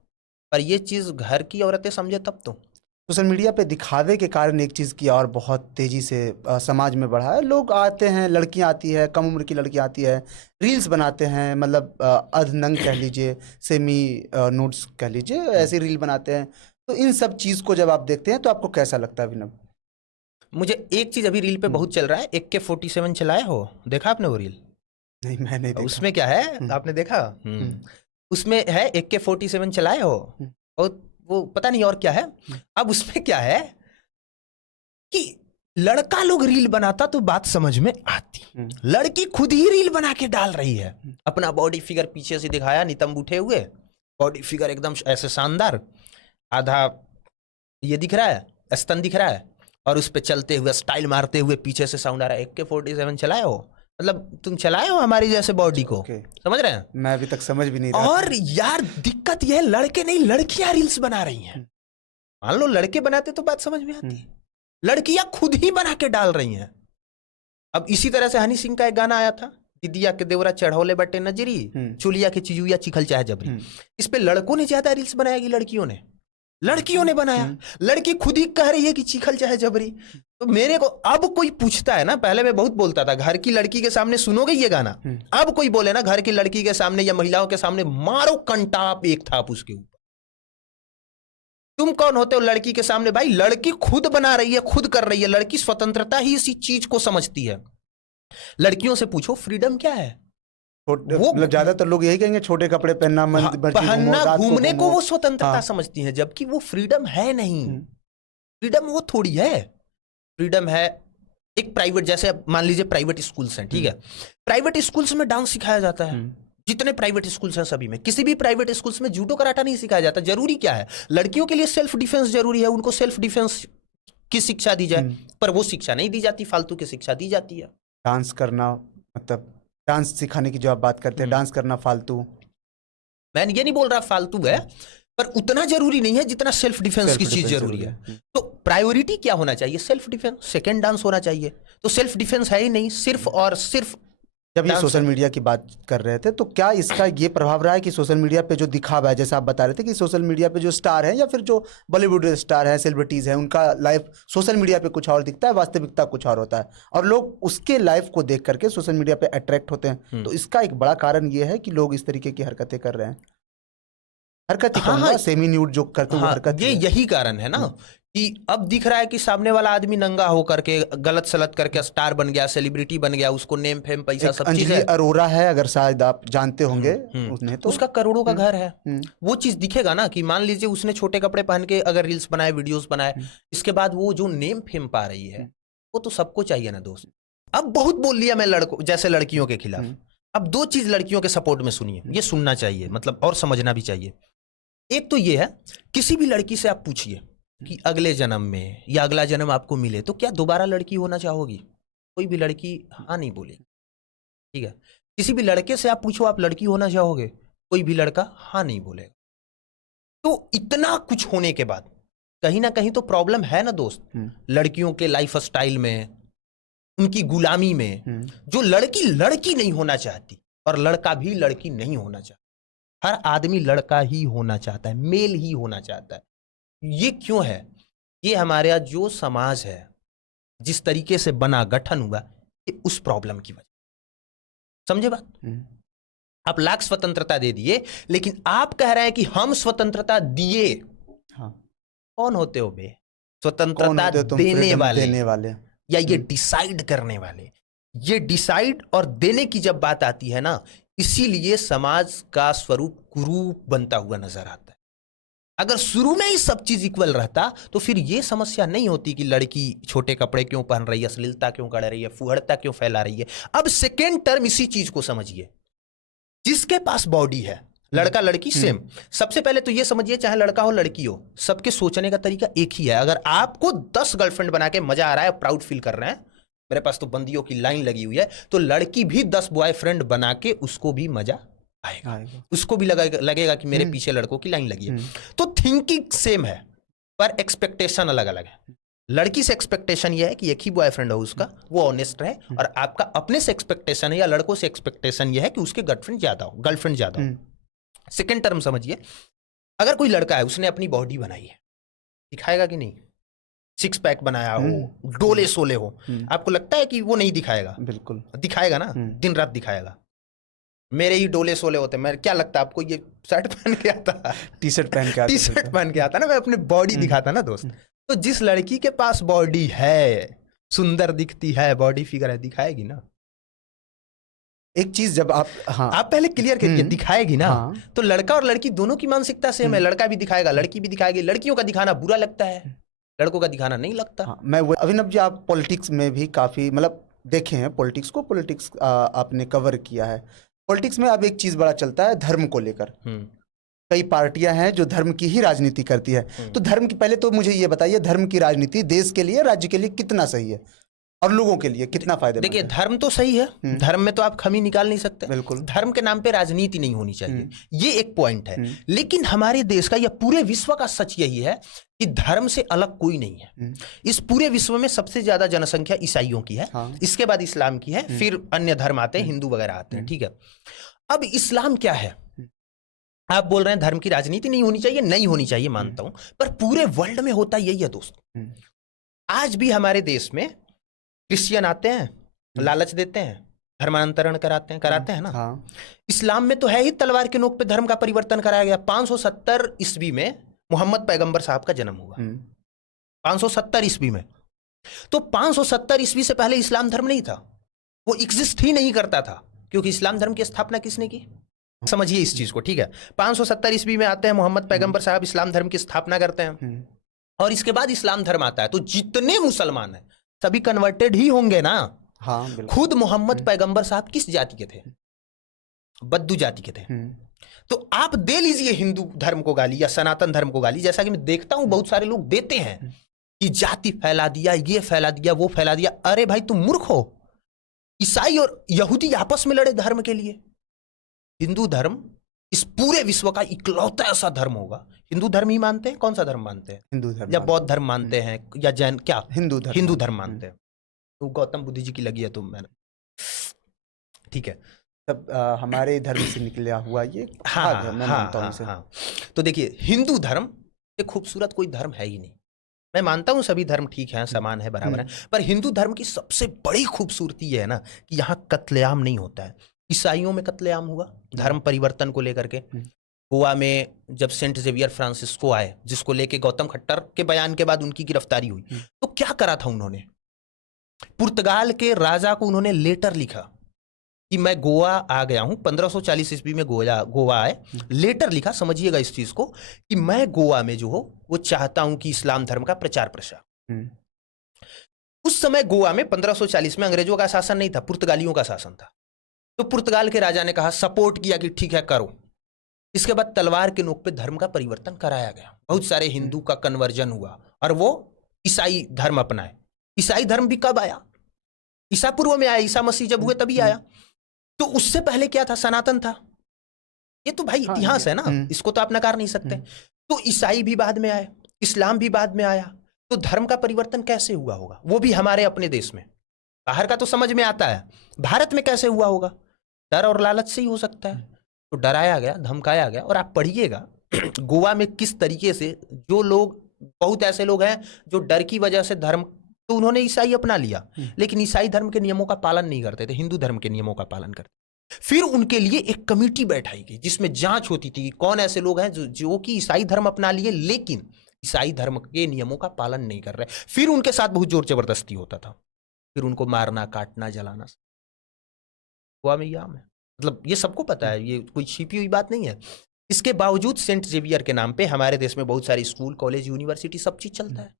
पर ये चीज घर की औरतें समझे तब तो। सोशल मीडिया पे दिखावे के कारण एक चीज़ की और बहुत तेज़ी से समाज में बढ़ा है। लोग आते हैं, लड़कियां आती है, कम उम्र की लड़कियां आती है, रील्स बनाते हैं, मतलब अर्धनंग कह लीजिए, सेमी नूड्स कह लीजिए, ऐसे रील बनाते हैं। तो इन सब चीज़ को जब आप देखते हैं तो आपको कैसा लगता है अभिनव? मुझे एक चीज अभी रील पे बहुत चल रहा है, AK-47 चलाया हो, देखा आपने वो रील? नहीं, मैं नहीं देखा। उसमें क्या है, आपने देखा? उसमें है AK-47 चलाए हो, और वो पता नहीं और क्या है। अब उसमें क्या है कि लड़का लोग रील बनाता तो बात समझ में आती, लड़की खुद ही रील बना के डाल रही है। अपना बॉडी फिगर पीछे से दिखाया, नितंब उठे हुए, बॉडी फिगर एकदम ऐसे शानदार, आधा ये दिख रहा है, स्तन दिख रहा है, और उस पे चलते हुए स्टाइल मारते हुए पीछे से साउंड आ रहा है, AK-47 चलाए हो, मतलब तुम चलाए हो हमारी जैसे बॉडी को। समझ रहे हैं? मैं अभी तक समझ भी नहीं रहा। और यार दिक्कत यह है, लड़के नहीं लड़कियां रील्स बना रही हैं। मान लो लड़के बनाते तो बात समझ में आती, लड़कियां खुद ही बना के डाल रही हैं। अब इसी तरह से हनी सिंह का एक गाना आया था, दिदिया के देवरा चढ़ौले बटे नजरी, चुलिया के चिजुया चिखल चाहे जबरी। इस पे लड़कों ने ज्यादा रील्स बनाया कि लड़कियों ने बनाया? लड़की खुद ही कह रही है कि चिखल चाहे जबरी। तो मेरे को अब कोई पूछता है ना, पहले मैं बहुत बोलता था घर की लड़की के सामने सुनोगे ये गाना, अब कोई बोले ना घर की लड़की के सामने या महिलाओं के सामने, मारो कंटाप एक थाप उसके ऊपर। तुम कौन होते हो लड़की के सामने? भाई लड़की खुद बना रही है, खुद कर रही है, लड़की स्वतंत्रता ही इसी चीज को समझती है। लड़कियों से पूछो फ्रीडम क्या है, वो मतलब ज्यादातर लोग यही कहेंगे छोटे कपड़े पहनना, पहनना, घूमने को वो स्वतंत्रता समझती हैं, जबकि वो फ्रीडम है नहीं। फ्रीडम वो थोड़ी है। फ्रीडम है एक प्राइवेट, जैसे मान लीजिए प्राइवेट स्कूल्स हैं, ठीक है, प्राइवेट स्कूल्स में डांस सिखाया जाता है, जितने प्राइवेट स्कूल्स हैं सभी में। किसी भी प्राइवेट स्कूल्स में जूडो कराटा नहीं सिखाया जाता। जरूरी क्या है? लड़कियों के लिए सेल्फ डिफेंस जरूरी है, उनको सेल्फ डिफेंस की शिक्षा दी जाए, पर वो शिक्षा नहीं दी जाती, फालतू की शिक्षा दी जाती है। डांस करना, मतलब डांस सिखाने की जो आप बात करते हैं, डांस करना फालतू, मैं ये नहीं बोल रहा फालतू है, पर उतना जरूरी नहीं है जितना सेल्फ डिफेंस की चीज जरूरी है। तो प्रायोरिटी क्या होना चाहिए? सेल्फ डिफेंस, सेकंड डांस होना चाहिए। तो सेल्फ डिफेंस है ही नहीं, सिर्फ और सिर्फ। जब ये सोशल मीडिया की बात कर रहे थे, तो क्या इसका ये प्रभाव रहा है कि सोशल मीडिया पे जो दिखावा है, जैसे आप बता रहे थे कि सोशल मीडिया पे जो स्टार हैं या फिर जो बॉलीवुड स्टार हैं, सेलिब्रिटीज़ हैं, उनका लाइफ सोशल मीडिया पे कुछ और दिखता है, वास्तविकता कुछ और होता है, और लोग उसके लाइफ को देख करके सोशल मीडिया पे अट्रैक्ट होते हैं। तो इसका एक बड़ा कारण ये है कि लोग इस तरीके की हरकतें कर रहे हैं। हरकत सेमी न्यूड जो करते हैं, हरकत, ये यही कारण है ना कि अब दिख रहा है कि सामने वाला आदमी नंगा होकर के गलत सलत करके स्टार बन गया, सेलिब्रिटी बन गया, उसको नेम फेम पैसा सब चीज है। अरोरा है, अगर शायद आप जानते होंगे उन्हें, तो उसका करोड़ों का घर है। वो चीज दिखेगा ना कि मान लीजिए उसने छोटे कपड़े पहन के अगर रील्स बनाए, वीडियोस बनाए, इसके बाद वो जो नेम फेम पा रही है, वो तो सबको चाहिए ना दोस्त। अब बहुत बोल लिया मैं लड़कों जैसे लड़कियों के खिलाफ। अब दो चीज लड़कियों के सपोर्ट में सुनिए, ये सुनना चाहिए मतलब, और समझना भी चाहिए। एक तो ये है, किसी भी लड़की से आप पूछिए कि अगले जन्म में या अगला जन्म आपको मिले तो क्या दोबारा लड़की होना चाहोगी? कोई भी लड़की हाँ नहीं बोलेगी, ठीक है। किसी भी लड़के से आप पूछो आप लड़की होना चाहोगे, कोई भी लड़का हाँ नहीं बोलेगा। तो इतना कुछ होने के बाद कहीं ना कहीं तो प्रॉब्लम है ना दोस्त, लड़कियों के लाइफ स्टाइल में, उनकी गुलामी में। जो लड़की लड़की नहीं होना चाहती और लड़का भी लड़की नहीं होना चाहता, हर आदमी लड़का ही होना चाहता है, मेल ही होना चाहता है। ये क्यों है? ये हमारे यहाँ जो समाज है, जिस तरीके से बना, गठन हुआ, ये उस प्रॉब्लम की वजह। समझे बात? आप लाख स्वतंत्रता दे दिए, लेकिन आप कह रहे हैं कि हम स्वतंत्रता दिए। हाँ। कौन होते हो बे? कौन स्वतंत्रता होते हो तुम देने freedom वाले देने वाले? या ये डिसाइड करने वाले? ये डिसाइड और देने की जब बात आती है ना, इसीलिए समाज का स्वरूप कुरूप बनता हुआ नजर आता है। अगर शुरू में ही सब चीज इक्वल रहता तो फिर ये समस्या नहीं होती कि लड़की छोटे कपड़े क्यों पहन रही है, अश्लीलता क्यों कर रही है, फुहड़ता क्यों फैला रही है। अब सेकेंड टर्म इसी चीज को समझिए। जिसके पास बॉडी है, लड़का लड़की सेम। सबसे पहले तो ये समझिए, चाहे लड़का हो लड़की हो, सबके सोचने का तरीका एक ही है। अगर आपको 10 गर्लफ्रेंड बना के मजा आ रहा है, प्राउड फील कर रहे हैं, मेरे पास तो बंदियों की लाइन लगी हुई है, तो लड़की भी 10 बॉयफ्रेंड बना के उसको भी मजा आएगा। उसको भी लगेगा कि मेरे पीछे लड़कों की लाइन लगी है। तो थिंकिंग सेम है, पर एक्सपेक्टेशन अलग अलग है। लड़की से एक्सपेक्टेशन यह है कि एक ही बॉयफ्रेंड हो उसका, वो ऑनेस्ट रहे, और आपका अपने से एक्सपेक्टेशन है या लड़कों से एक्सपेक्टेशन यह है कि उसके गर्लफ्रेंड ज्यादा हो। सेकेंड टर्म समझिए, अगर कोई लड़का है, उसने अपनी बॉडी बनाई है, दिखाएगा कि नहीं? 6 पैक बनाया हो, डोले सोले हो, आपको लगता है कि वो नहीं दिखाएगा? बिल्कुल दिखाएगा ना, दिन रात दिखाएगा। मेरे ही डोले सोले होते, मैं क्या लगता है आपको, ये शर्ट पहन के आता, टी शर्ट पहन के आता ना, मैं अपने बॉडी दिखाता ना दोस्त। तो जिस लड़की के पास बॉडी है, सुंदर दिखती है, बॉडी फिगर है, दिखाएगी ना। एक चीज जब आप आप पहले क्लियर करिए, दिखाएगी ना। तो लड़का और लड़की दोनों की मानसिकता सेम है। लड़का भी दिखाएगा, लड़की भी दिखाएगी। लड़कियों का दिखाना बुरा लगता है, लड़कों का दिखाना नहीं लगता। मैं अभिनव जी, आप पॉलिटिक्स में भी काफी मतलब देखे हैं, पॉलिटिक्स आपने कवर किया है। पॉलिटिक्स में अब एक चीज बड़ा चलता है, धर्म को लेकर। कई पार्टियां हैं जो धर्म की ही राजनीति करती है। तो धर्म की, पहले तो मुझे ये बताइए, धर्म की राजनीति देश के लिए, राज्य के लिए कितना सही है और लोगों के लिए कितना फायदेमंद है? देखिए, धर्म तो सही है, धर्म में तो आप खमी निकाल नहीं सकते। बिल्कुल। धर्म के नाम पे राजनीति नहीं होनी चाहिए, ये एक पॉइंट है। लेकिन हमारे देश का या पूरे विश्व का सच यही है कि धर्म से अलग कोई नहीं है। इस पूरे विश्व में सबसे ज्यादा जनसंख्या ईसाइयों की है, इसके बाद इस्लाम की है, फिर अन्य धर्म आते हैं, हिंदू वगैरह आते हैं, ठीक है। अब इस्लाम क्या है? आप बोल रहे हैं धर्म की राजनीति नहीं होनी चाहिए, नहीं होनी चाहिए, मानता हूं, पर पूरे वर्ल्ड में होता यही है दोस्त। आज भी हमारे देश में क्रिश्चियन आते हैं, लालच देते हैं, धर्मांतरण कराते हैं ना। इस्लाम में तो है ही, तलवार के नोक पे धर्म का परिवर्तन कराया गया। 570 ईस्वी में मोहम्मद पैगंबर साहब का जन्म हुआ, 570 ईस्वी में। तो 570 ईस्वी से पहले इस्लाम धर्म नहीं था, वो एग्जिस्ट ही नहीं करता था, क्योंकि इस्लाम धर्म की स्थापना किसने की? समझिए इस चीज को, ठीक है। 570 ईस्वी में आते हैं मोहम्मद पैगंबर साहब, इस्लाम धर्म की स्थापना करते हैं, और इसके बाद इस्लाम धर्म आता है। तो जितने मुसलमान हैं सभी कन्वर्टेड ही होंगे ना। खुद मोहम्मद पैगंबर साहब किस जाति के थे? बद्दू जाति के थे। तो आप दे लीजिए हिंदू धर्म को गाली या सनातन धर्म को गाली, जैसा कि मैं देखता हूं बहुत सारे लोग देते हैं कि जाति फैला दिया, ये फैला दिया, वो फैला दिया। अरे भाई, तुम मूर्ख हो। ईसाई और यहूदी आपस में लड़े धर्म के लिए। हिंदू धर्म इस पूरे विश्व का इकलौता ऐसा धर्म होगा। हिंदू धर्म ही मानते हैं? कौन सा धर्म मानते हैं? हिंदू धर्म। या बौद्ध धर्म मानते हैं, या जैन, क्या हिंदू धर्म मानते हैं। तो गौतम बुद्ध जी की लगी है तुम, मैंने, ठीक है, तब हमारे धर्म से निकला हुआ ये भाग है, मैं मानता हूं इसे। तो देखिए, हिंदू धर्म से खूबसूरत कोई धर्म है ही नहीं। मैं मानता हूं सभी धर्म ठीक हैं, समान है, बराबर है, पर हिंदू धर्म की सबसे बड़ी खूबसूरती ये है ना कि यहाँ कत्लेआम नहीं होता है। ईसाइयों में कत्लेआम हुआ धर्म परिवर्तन को लेकर के। गोवा में जब सेंट जेवियर फ्रांसिस्को आए, जिसको लेके गौतम खट्टर के बयान के बाद उनकी गिरफ्तारी हुई, तो क्या करा था उन्होंने? पुर्तगाल के राजा को उन्होंने लेटर लिखा कि मैं गोवा आ गया हूं। 1540 ईस्वी में गोवा आए, लेटर लिखा, समझिएगा इस चीज को, कि मैं गोवा में जो हो वो चाहता हूं कि इस्लाम धर्म का प्रचार प्रसार। उस समय गोवा में 1540 में अंग्रेजों का शासन नहीं था, पुर्तगालियों का शासन था। तो पुर्तगाल के राजा ने कहा, सपोर्ट किया कि ठीक है करो। इसके बाद तलवार के नोक पे धर्म का परिवर्तन कराया गया। बहुत सारे हिंदू का कन्वर्जन हुआ और वो ईसाई धर्म अपनाए। ईसाई धर्म भी कब आया? ईसा पूर्व में आया, ईसा मसीह जब हुए तभी आया। तो उससे पहले क्या था? सनातन था। ये तो भाई हाँ, इतिहास है ना, इसको तो आप नकार नहीं सकते। तो ईसाई भी बाद में आए, इस्लाम भी बाद में आया, तो धर्म का परिवर्तन कैसे हुआ होगा, वो भी हमारे अपने देश में। बाहर का तो समझ में आता है, भारत में कैसे हुआ होगा? डर और लालच से ही हो सकता है। तो डराया गया, धमकाया गया। और आप पढ़िएगा गोवा में किस तरीके से जो लोग, बहुत ऐसे लोग हैं जो डर की वजह से धर्म, तो उन्होंने ईसाई अपना लिया, लेकिन ईसाई धर्म के नियमों का पालन नहीं करते थे, हिंदू धर्म के नियमों का पालन करते। फिर उनके लिए एक कमेटी बैठाई गई जिसमें जांच होती थी कि कौन ऐसे लोग हैं जो कि ईसाई धर्म अपना लिए लेकिन ईसाई धर्म के नियमों का पालन नहीं कर रहे। फिर उनके साथ बहुत जोर जबरदस्ती होता था, फिर उनको मारना, काटना, जलाना। गोवा में ये आम है, मतलब ये सबको पता है, ये कोई छिपी हुई बात नहीं है। इसके बावजूद सेंट जेवियर के नाम पे हमारे देश में बहुत सारे स्कूल, कॉलेज, यूनिवर्सिटी, सब चीज चलता है।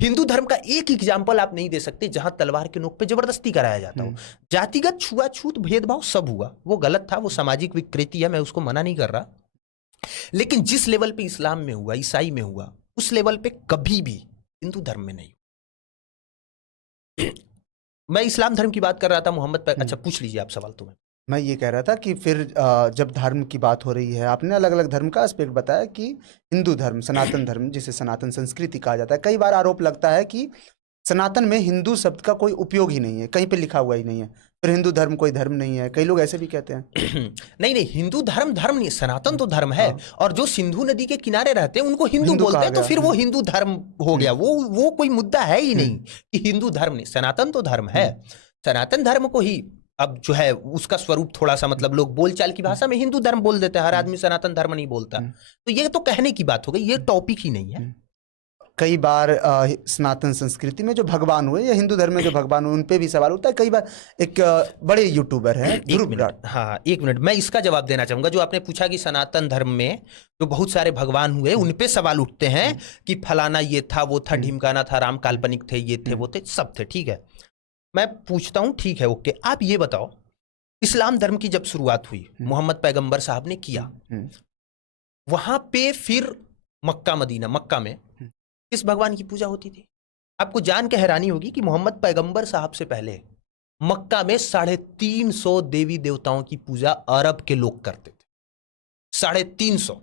हिंदू धर्म का एक एग्जाम्पल आप नहीं दे सकते जहां तलवार के नोक पे जबरदस्ती कराया जाता हो। जातिगत छुआछूत, भेदभाव सब हुआ, वो गलत था, वो सामाजिक विकृति है, मैं उसको मना नहीं कर रहा। लेकिन जिस लेवल पे इस्लाम में हुआ, ईसाई में हुआ, उस लेवल पे कभी भी हिंदू धर्म में नहीं। मैं इस्लाम धर्म की बात कर रहा था, मोहम्मद पे। अच्छा, पूछ लीजिए आप सवाल। तुम्हें मैं ये कह रहा था कि फिर जब धर्म की बात हो रही है, आपने अलग अलग धर्म का एस्पेक्ट बताया कि हिंदू धर्म, सनातन धर्म, जिसे सनातन संस्कृति कहा जाता है, कई बार आरोप लगता है कि सनातन में हिंदू शब्द का कोई उपयोग ही नहीं है, कहीं पे लिखा हुआ ही नहीं है, फिर हिंदू धर्म कोई धर्म नहीं है, कई लोग ऐसे भी कहते हैं। नहीं नहीं, हिंदू धर्म धर्म नहीं, सनातन तो धर्म है। और जो सिंधु नदी के किनारे रहते हैं उनको हिंदू बोलते हैं, तो फिर वो हिंदू धर्म हो गया। वो कोई मुद्दा है ही नहीं कि हिंदू धर्म नहीं, सनातन तो धर्म है। सनातन धर्म को ही अब जो है उसका स्वरूप थोड़ा सा, मतलब लोग बोलचाल की भाषा में हिंदू धर्म बोल देते हैं, हर आदमी सनातन धर्म नहीं बोलता। तो ये तो कहने की बात हो गई, ये टॉपिक ही नहीं है। कई बार सनातन संस्कृति में जो भगवान हुए या हिंदू धर्म में जो भगवान हुए, उन पे भी सवाल उठता है। कई बार एक बड़े यूट्यूबर हैं ध्रुव विराट, हाँ एक मिनट, मैं इसका जवाब देना चाहूंगा। जो आपने पूछा कि सनातन धर्म में जो बहुत सारे भगवान हुए, उन पे सवाल उठते हैं कि फलाना ये था, वो था, ढिमकाना था, राम काल्पनिक थे, ये थे, वो थे, सब थे। ठीक है, मैं पूछता हूं, ठीक है, ओके, आप ये बताओ, इस्लाम धर्म की जब शुरुआत हुई, मोहम्मद पैगंबर साहब ने किया, वहां पे फिर मक्का मदीना, मक्का में किस भगवान की पूजा होती थी? आपको जान के हैरानी होगी कि मोहम्मद पैगंबर साहब से पहले मक्का में 350 देवी देवताओं की पूजा अरब के लोग करते थे। 350।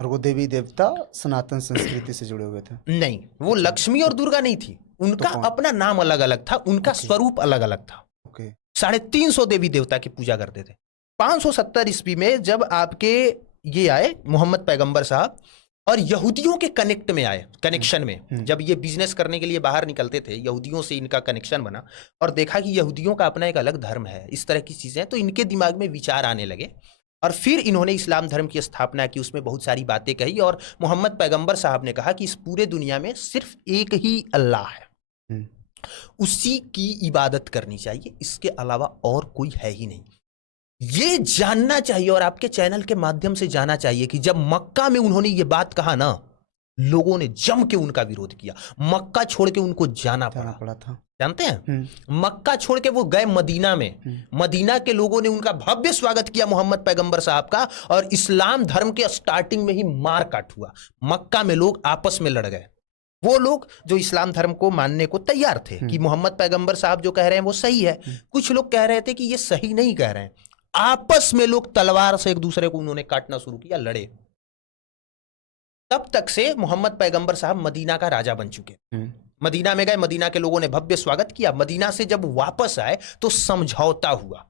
और वो देवी देवता सनातन संस्कृति से जुड़े हुए थे? नहीं, वो लक्ष्मी और दुर्गा नहीं थी, उनका अपना नाम अलग अलग था, उनका स्वरूप अलग अलग था। 350 देवी देवता की पूजा करते थे। 570 ईस्वी में जब आपके ये आए मोहम्मद पैगंबर साहब और यहूदियों के कनेक्ट में आए, कनेक्शन में, जब ये बिजनेस करने के लिए बाहर निकलते थे, यहूदियों से इनका कनेक्शन बना और देखा कि यहूदियों का अपना एक अलग धर्म है, इस तरह की चीजें, तो इनके दिमाग में विचार आने लगे और फिर इन्होंने इस्लाम धर्म की स्थापना की। उसमें बहुत सारी बातें कही और मोहम्मद पैगंबर साहब ने कहा कि इस पूरे दुनिया में सिर्फ एक ही अल्लाह है, उसी की इबादत करनी चाहिए, इसके अलावा और कोई है ही नहीं। ये जानना चाहिए और आपके चैनल के माध्यम से जाना चाहिए कि जब मक्का में उन्होंने ये बात कहा ना, लोगों ने जम के उनका विरोध किया, मक्का छोड़ के उनको जाना पड़ा था। जानते हैं, मक्का छोड़ के वो गए मदीना में, मदीना के लोगों ने उनका भव्य स्वागत किया मोहम्मद पैगंबर साहब का, और इस्लाम धर्म के स्टार्टिंग में ही मार काट हुआ। मक्का में लोग आपस में लड़ गए, वो लोग जो इस्लाम धर्म को मानने को तैयार थे कि मोहम्मद पैगंबर साहब जो कह रहे हैं वो सही है, कुछ लोग कह रहे थे कि ये सही नहीं कह रहे हैं। आपस में लोग तलवार से एक दूसरे को उन्होंने काटना शुरू किया, लड़े। तब तक से मोहम्मद पैगंबर साहब मदीना का राजा बन चुके। मदीना में गए, मदीना के लोगों ने भव्य स्वागत किया। मदीना से जब वापस आए तो समझौता हुआ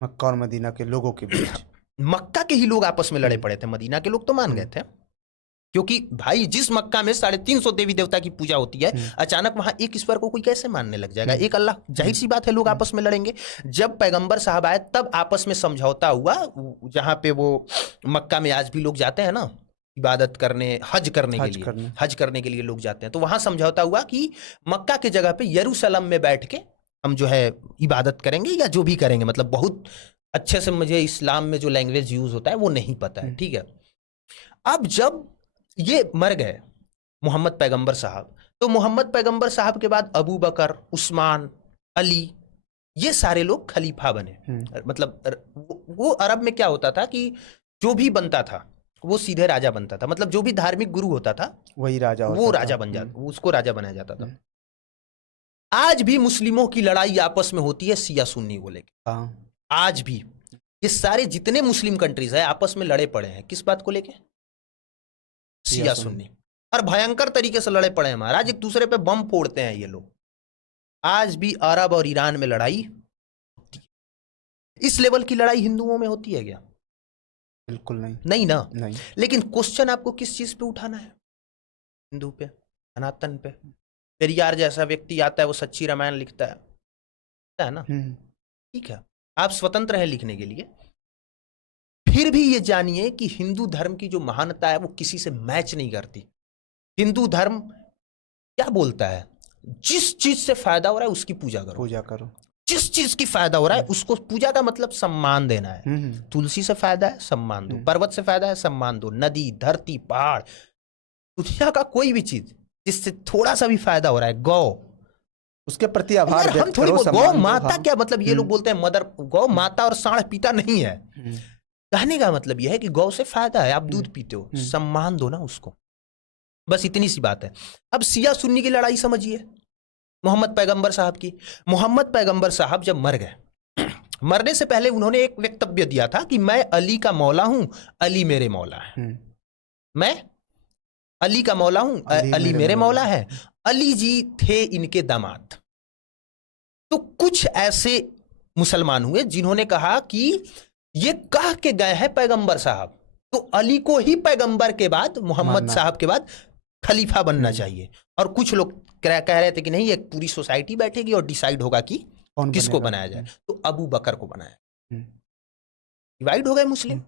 मक्का और मदीना के लोगों के बीच। मक्का के ही लोग आपस में लड़े पड़े थे, मदीना के लोग तो मान गए थे, क्योंकि भाई जिस मक्का में 350 देवी देवता की पूजा होती है, अचानक वहां एक ईश्वर को कोई कैसे मानने लग जाएगा? एक अल्लाह, जाहिर सी बात है लोग आपस में लड़ेंगे। जब पैगंबर साहब आए तब आपस में समझौता हुआ, जहां पे वो मक्का में आज भी लोग जाते हैं ना इबादत करने, हज करने के लिए लोग जाते हैं, तो वहां समझौता हुआ कि मक्का के जगह पे यरूशलेम में बैठ के हम जो है इबादत करेंगे या जो भी करेंगे, मतलब बहुत अच्छे से, मुझे इस्लाम में जो लैंग्वेज यूज होता है वो नहीं पता है, ठीक है। अब जब ये मर गए मोहम्मद पैगंबर साहब, तो मोहम्मद पैगंबर साहब के बाद अबू बकर, उस्मान, अली, ये सारे लोग खलीफा बने। मतलब वो अरब में क्या होता था कि जो भी बनता था वो सीधे राजा बनता था, मतलब जो भी धार्मिक गुरु होता था वही राजा, वो राजा बन जाता, उसको राजा बनाया जाता था। आज भी मुस्लिमों की लड़ाई आपस में होती है शिया सुन्नी को लेकर, आज भी ये सारे जितने मुस्लिम कंट्रीज है आपस में लड़े पड़े हैं किस बात को लेके? शिया सुन्नी। और भयंकर तरीके से लड़े पड़े हैं महाराज, एक दूसरे पे बम फोड़ते हैं ये लोग। आज भी अरब और ईरान में लड़ाई होती है। इस लेवल की लड़ाई हिंदुओं में होती है क्या? बिल्कुल नहीं। नहीं ना। नहीं। लेकिन क्वेश्चन आपको किस चीज पे उठाना है? हिंदू पे, सनातन पे। पेरियार जैसा व्यक्ति आता है, वो सच्ची रामायण लिखता है ना, ठीक है, आप स्वतंत्र हैं लिखने के लिए। फिर भी ये जानिए कि हिंदू धर्म की जो महानता है वो किसी से मैच नहीं करती। हिंदू धर्म क्या बोलता है? जिस चीज से फायदा हो रहा है उसकी पूजा करो। पूजा करो। जिस चीज की फायदा हो रहा है उसको, पूजा का मतलब सम्मान देना है। तुलसी से फायदा है, सम्मान दो। पर्वत से फायदा है, सम्मान दो। नदी, धरती, पहाड़, दुनिया का कोई भी चीज जिससे थोड़ा सा भी फायदा हो रहा है, गौ, उसके प्रति आभार हम व्यक्त थोड़ी करो। गौ माता क्या मतलब? ये लोग बोलते हैं मदर, गौ माता और साढ़ पिता नहीं है। कहने का मतलब यह है कि गौ से फायदा है, आप दूध पीते हो, सम्मान दो ना उसको। बस इतनी सी बात है। अब शिया सुन्नी की लड़ाई समझिए, मोहम्मद पैगंबर साहब की। मोहम्मद पैगंबर साहब जब मर गए, मरने से पहले उन्होंने एक वक्तव्य दिया था कि मैं अली का मौला हूं, अली मेरे मौला है। मैं अली का मौला हूं, अली मेरे मौला है। अली जी थे इनके दामाद। तो कुछ ऐसे मुसलमान हुए जिन्होंने कहा कि ये कह के गए हैं पैगंबर साहब, तो अली को ही पैगंबर के बाद, मोहम्मद साहब के बाद खलीफा बनना चाहिए। और कुछ लोग कह रहे थे कि नहीं, एक पूरी सोसाइटी बैठेगी और डिसाइड होगा कि किसको बनाया जाए, तो अबू बकर को बनाया। डिवाइड हो गए मुस्लिम।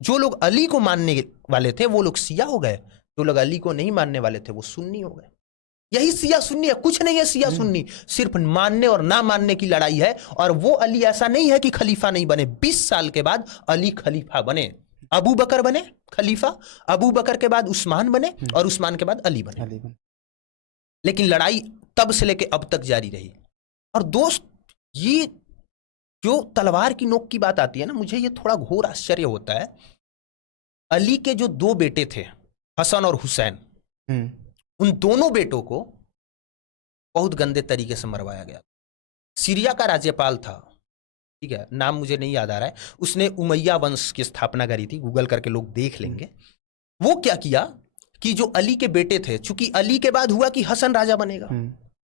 जो लोग अली को मानने वाले थे वो लोग शिया हो गए, जो लोग अली को नहीं मानने वाले थे वो सुन्नी हो गए। यही शिया सुन्नी है, कुछ नहीं है शिया सुन्नी, सिर्फ मानने और ना मानने की लड़ाई है। और वो अली ऐसा नहीं है कि खलीफा नहीं बने। 20 साल के बाद अली खलीफा बने, अबू बकर बने खलीफा, अबू बकर के बाद उस्मान बने, और उस्मान के बाद अली बने। लेकिन लड़ाई तब से लेके अब तक जारी रही। और दोस्त, ये जो तलवार की नोक की बात आती है ना, मुझे ये थोड़ा घोर आश्चर्य होता है। अली के जो 2 बेटे थे, हसन और हुसैन, उन दोनों बेटों को बहुत गंदे तरीके से मरवाया गया। सीरिया का राज्यपाल था, ठीक है, नाम मुझे नहीं याद आ रहा है, उसने उमैया वंश की स्थापना करी थी, गूगल करके लोग देख लेंगे। वो क्या किया कि जो अली के बेटे थे, चूंकि अली के बाद हुआ कि हसन राजा बनेगा,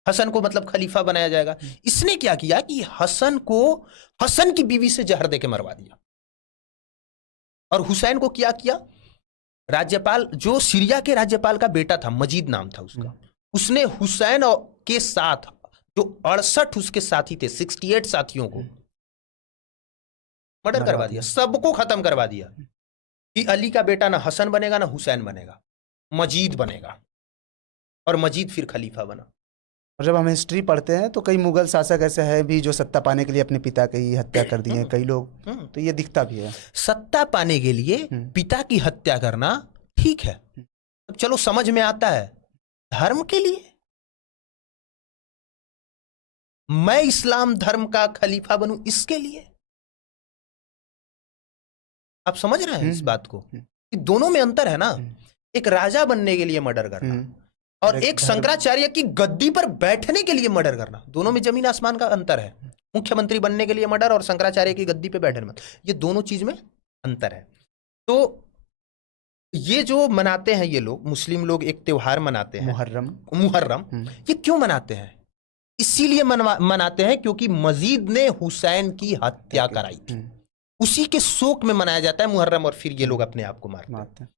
हसन को मतलब खलीफा बनाया जाएगा, इसने क्या किया कि हसन को हसन की बीवी से जहर देके मरवा दिया। और हुसैन को क्या किया? राज्यपाल, जो सीरिया के राज्यपाल का बेटा था, मजीद नाम था उसका, उसने हुसैन के साथ जो 68 उसके साथी थे, 68 साथियों को मर्डर करवा दिया, सबको खत्म करवा दिया कि अली का बेटा ना हसन बनेगा ना हुसैन बनेगा, मजीद बनेगा। और मजीद फिर खलीफा बना। और जब हम हिस्ट्री पढ़ते हैं तो कई मुगल शासक ऐसे हैं भी जो सत्ता पाने के लिए अपने पिता की हत्या कर दिए हैं, कई लोग, तो ये दिखता भी है। सत्ता पाने के लिए पिता की हत्या करना ठीक है, अब चलो समझ में आता है। धर्म के लिए, मैं इस्लाम धर्म का खलीफा बनूं, इसके लिए? आप समझ रहे हैं इस बात को कि दोनों में अंतर है ना। एक राजा बनने के लिए मर्डर करना और एक शंकराचार्य की गद्दी पर बैठने के लिए मर्डर करना, दोनों में जमीन आसमान का अंतर है। मुख्यमंत्री बनने के लिए मर्डर और शंकराचार्य की गद्दी पे बैठने में, ये दोनों चीज में अंतर है। तो ये जो मनाते हैं ये लोग, मुस्लिम लोग एक त्योहार मनाते हैं, मुहर्रम, ये क्यों मनाते हैं? इसीलिए मनाते हैं क्योंकि मजीद ने हुसैन की हत्या कराई थी, उसी के शोक में मनाया जाता है मुहर्रम, और फिर ये लोग अपने आप को मारते हैं।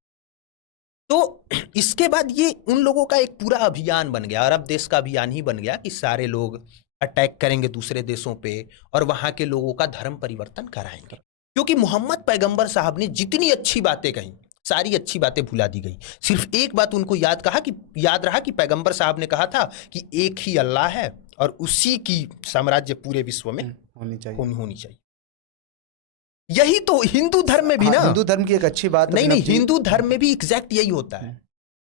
तो इसके बाद ये उन लोगों का एक पूरा अभियान बन गया, अरब देश का अभियान ही बन गया कि सारे लोग अटैक करेंगे दूसरे देशों पे और वहां के लोगों का धर्म परिवर्तन कराएंगे। क्योंकि मोहम्मद पैगंबर साहब ने जितनी अच्छी बातें कही, सारी अच्छी बातें भुला दी गई। सिर्फ एक बात उनको याद रहा कि पैगंबर साहब ने कहा था कि एक ही अल्लाह है और उसी की साम्राज्य पूरे विश्व में होनी चाहिए। यही तो हिंदू धर्म में भी ना, हिंदू धर्म की एक अच्छी बात नहीं, हिंदू धर्म में भी एग्जैक्ट यही होता है।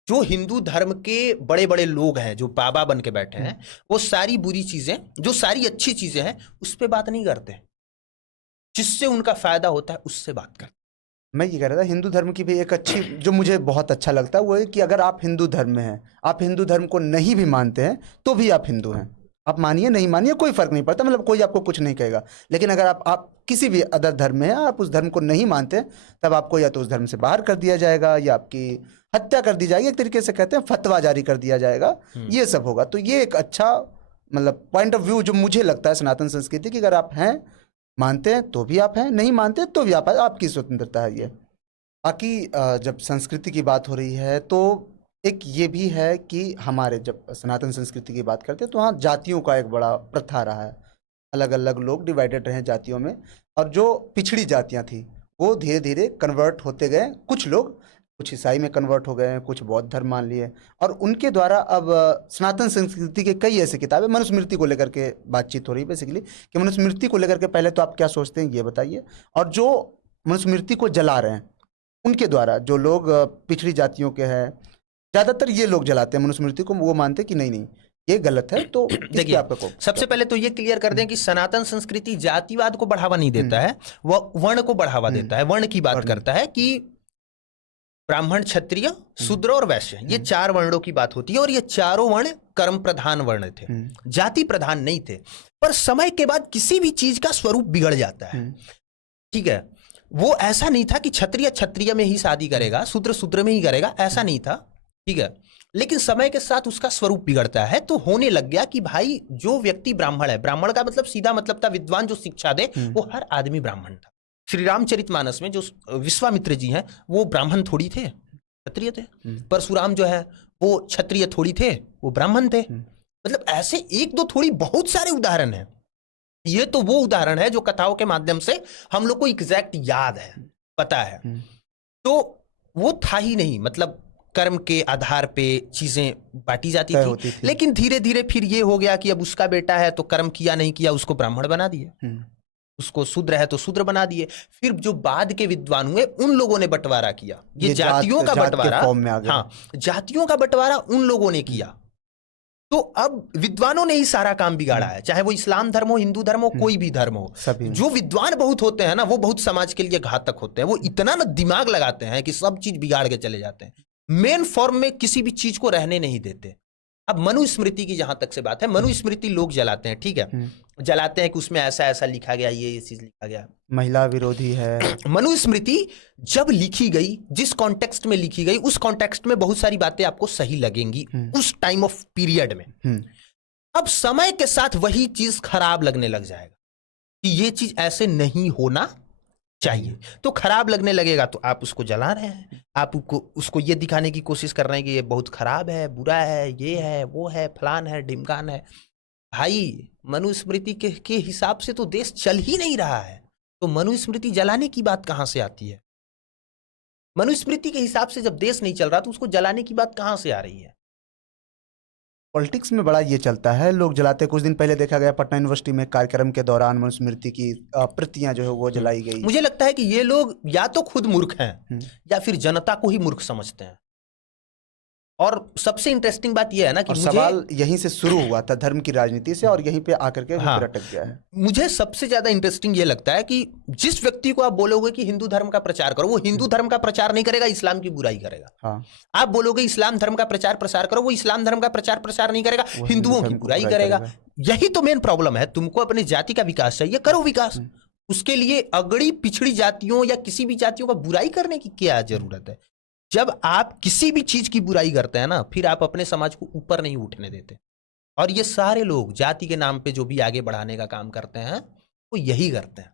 जो हिंदू धर्म के बड़े बड़े लोग हैं, जो बाबा बन के बैठे हैं, वो सारी बुरी चीजें, जो सारी अच्छी चीजें हैं, उस पर बात नहीं करते। जिससे उनका फायदा होता है उससे बात करते। मैं ये कह रहा था, हिंदू धर्म की भी एक अच्छी, जो मुझे बहुत अच्छा लगता है, वो है कि अगर आप हिंदू धर्म में हैं, आप हिंदू धर्म को नहीं भी मानते हैं, तो भी आप हिंदू हैं, आप मानिए नहीं मानिए कोई फर्क नहीं पड़ता, मतलब कोई आपको कुछ नहीं कहेगा। लेकिन अगर आप किसी भी अदर धर्म में हैं, आप उस धर्म को नहीं मानते, तब आपको या तो उस धर्म से बाहर कर दिया जाएगा या आपकी हत्या कर दी जाएगी, एक तरीके से कहते हैं फतवा जारी कर दिया जाएगा, ये सब होगा। तो ये एक अच्छा मतलब पॉइंट ऑफ व्यू जो मुझे लगता है सनातन संस्कृति की, अगर आप हैं मानते हैं तो भी आप हैं, नहीं मानते तो भी आप, आपकी स्वतंत्रता है ये। बाकी जब संस्कृति की बात हो रही है तो एक ये भी है कि हमारे जब सनातन संस्कृति की बात करते हैं तो वहाँ जातियों का एक बड़ा प्रथा रहा है, अलग अलग लोग डिवाइडेड रहे जातियों में, और जो पिछड़ी जातियाँ थी वो धीरे धीरे कन्वर्ट होते गए। कुछ लोग कुछ ईसाई में कन्वर्ट हो गए, कुछ बौद्ध धर्म मान लिए, और उनके द्वारा अब सनातन संस्कृति के कई ऐसे किताबें, मनुस्मृति को लेकर के बातचीत हो रही है बेसिकली, कि मनुस्मृति को लेकर के पहले तो आप क्या सोचते हैं ये बताइए, और जो मनुस्मृति को जला रहे हैं उनके द्वारा जो लोग पिछड़ी जातियों के हैं, ज़्यादातर ये लोग जलाते हैं मनुस्मृति को, वो मानते हैं कि नहीं नहीं ये गलत है। तो देखिए आपका सबसे पहले तो ये क्लियर कर दें कि सनातन संस्कृति जातिवाद को बढ़ावा नहीं देता है, वह वर्ण को बढ़ावा देता है। वर्ण की बात करता है कि ब्राह्मण, क्षत्रिय, शूद्र और वैश्य, ये 4 वर्णों की बात होती है, और ये चारों वर्ण कर्म प्रधान वर्ण थे, जाति प्रधान नहीं थे। पर समय के बाद किसी भी चीज का स्वरूप बिगड़ जाता है, ठीक है। वो ऐसा नहीं था कि क्षत्रिय क्षत्रिय में ही शादी करेगा, शूद्र शूद्र में ही करेगा, ऐसा नहीं था, ठीक है। लेकिन समय के साथ उसका स्वरूप बिगड़ता है, तो होने लग गया कि भाई जो व्यक्ति ब्राह्मण है, ब्राह्मण का मतलब सीधा मतलब था विद्वान जो शिक्षा दे, वो हर आदमी ब्राह्मण था। श्री रामचरितमानस में जो विश्वामित्र जी हैं वो ब्राह्मण थोड़ी थे, क्षत्रिय थे। परशुराम जो है वो क्षत्रिय थोड़ी थे, वो ब्राह्मण थे। मतलब ऐसे एक दो थोड़ी बहुत सारे उदाहरण हैं। ये तो वो उदाहरण है जो कथाओं के माध्यम से हम लोग को एग्जैक्ट याद है, पता है। तो वो था ही नहीं, मतलब कर्म के आधार पे चीजें बांटी जाती थी। लेकिन धीरे धीरे फिर ये हो गया कि अब उसका बेटा है तो कर्म किया नहीं किया उसको ब्राह्मण बना दिए, उसको शूद्र है तो शूद्र बना दिए। फिर जो बाद के विद्वान हुए उन लोगों ने बंटवारा किया, ये जातियों का बंटवारा, हाँ जातियों का बंटवारा उन लोगों ने किया। तो अब विद्वानों ने ही सारा काम बिगाड़ा है, चाहे वो इस्लाम धर्म हो, हिंदू धर्म हो, कोई भी धर्म हो। जो विद्वान बहुत होते हैं ना, वो बहुत समाज के लिए घातक होते हैं। वो इतना ना दिमाग लगाते हैं कि सब चीज बिगाड़ के चले जाते हैं, मेन फॉर्म में किसी भी चीज को रहने नहीं देते। अब मनुस्मृति की जहां तक से बात है, मनुस्मृति लोग जलाते हैं, ठीक है, जलाते हैं कि उसमें ऐसा ऐसा लिखा गया, ये चीज लिखा गया, महिला विरोधी है। मनुस्मृति जब लिखी गई, जिस कॉन्टेक्स्ट में लिखी गई, उस कॉन्टेक्स्ट में बहुत सारी बातें आपको सही लगेंगी उस टाइम ऑफ पीरियड में। अब समय के साथ वही चीज खराब लगने लग जाएगा कि ये चीज ऐसे नहीं होना चाहिए, तो खराब लगने लगेगा तो आप उसको जला रहे हैं, आप उसको ये दिखाने की कोशिश कर रहे हैं कि ये बहुत खराब है, बुरा है, ये है, वो है, फलान है, ढिमकान है। भाई मनुस्मृति के हिसाब से तो देश चल ही नहीं रहा है, तो मनुस्मृति जलाने की बात कहां से आती है? मनुस्मृति के हिसाब से जब देश नहीं चल रहा तो उसको जलाने की बात कहां से आ रही है? पॉलिटिक्स में बड़ा ये चलता है, लोग जलाते। कुछ दिन पहले देखा गया पटना यूनिवर्सिटी में कार्यक्रम के दौरान मनुस्मृति की प्रतियां जो है वो जलाई गई। मुझे लगता है कि ये लोग या तो खुद मूर्ख हैं या फिर जनता को ही मूर्ख समझते हैं। और सबसे इंटरेस्टिंग बात यह है ना कि सवाल यहीं से शुरू हुआ था, धर्म की राजनीति से, और यहीं पे आकर के हाँ, अटक गया है। मुझे सबसे ज्यादा इंटरेस्टिंग ये लगता है कि जिस व्यक्ति को आप बोलोगे कि हिंदू धर्म का प्रचार करो, वो हिंदू धर्म का प्रचार नहीं करेगा, इस्लाम की बुराई करेगा। हाँ। आप बोलोगे इस्लाम धर्म का प्रचार प्रसार करो, वो इस्लाम धर्म का प्रचार प्रसार नहीं करेगा, हिंदुओं की बुराई करेगा। यही तो मेन प्रॉब्लम है। तुमको अपनी जाति का विकास चाहिए, करो विकास। उसके लिए अगड़ी पिछड़ी जातियों या किसी भी जातियों का बुराई करने की क्या जरूरत है? जब आप किसी भी चीज की बुराई करते हैं ना, फिर आप अपने समाज को ऊपर नहीं उठने देते। और ये सारे लोग जाति के नाम पे जो भी आगे बढ़ाने का काम करते हैं वो यही करते हैं।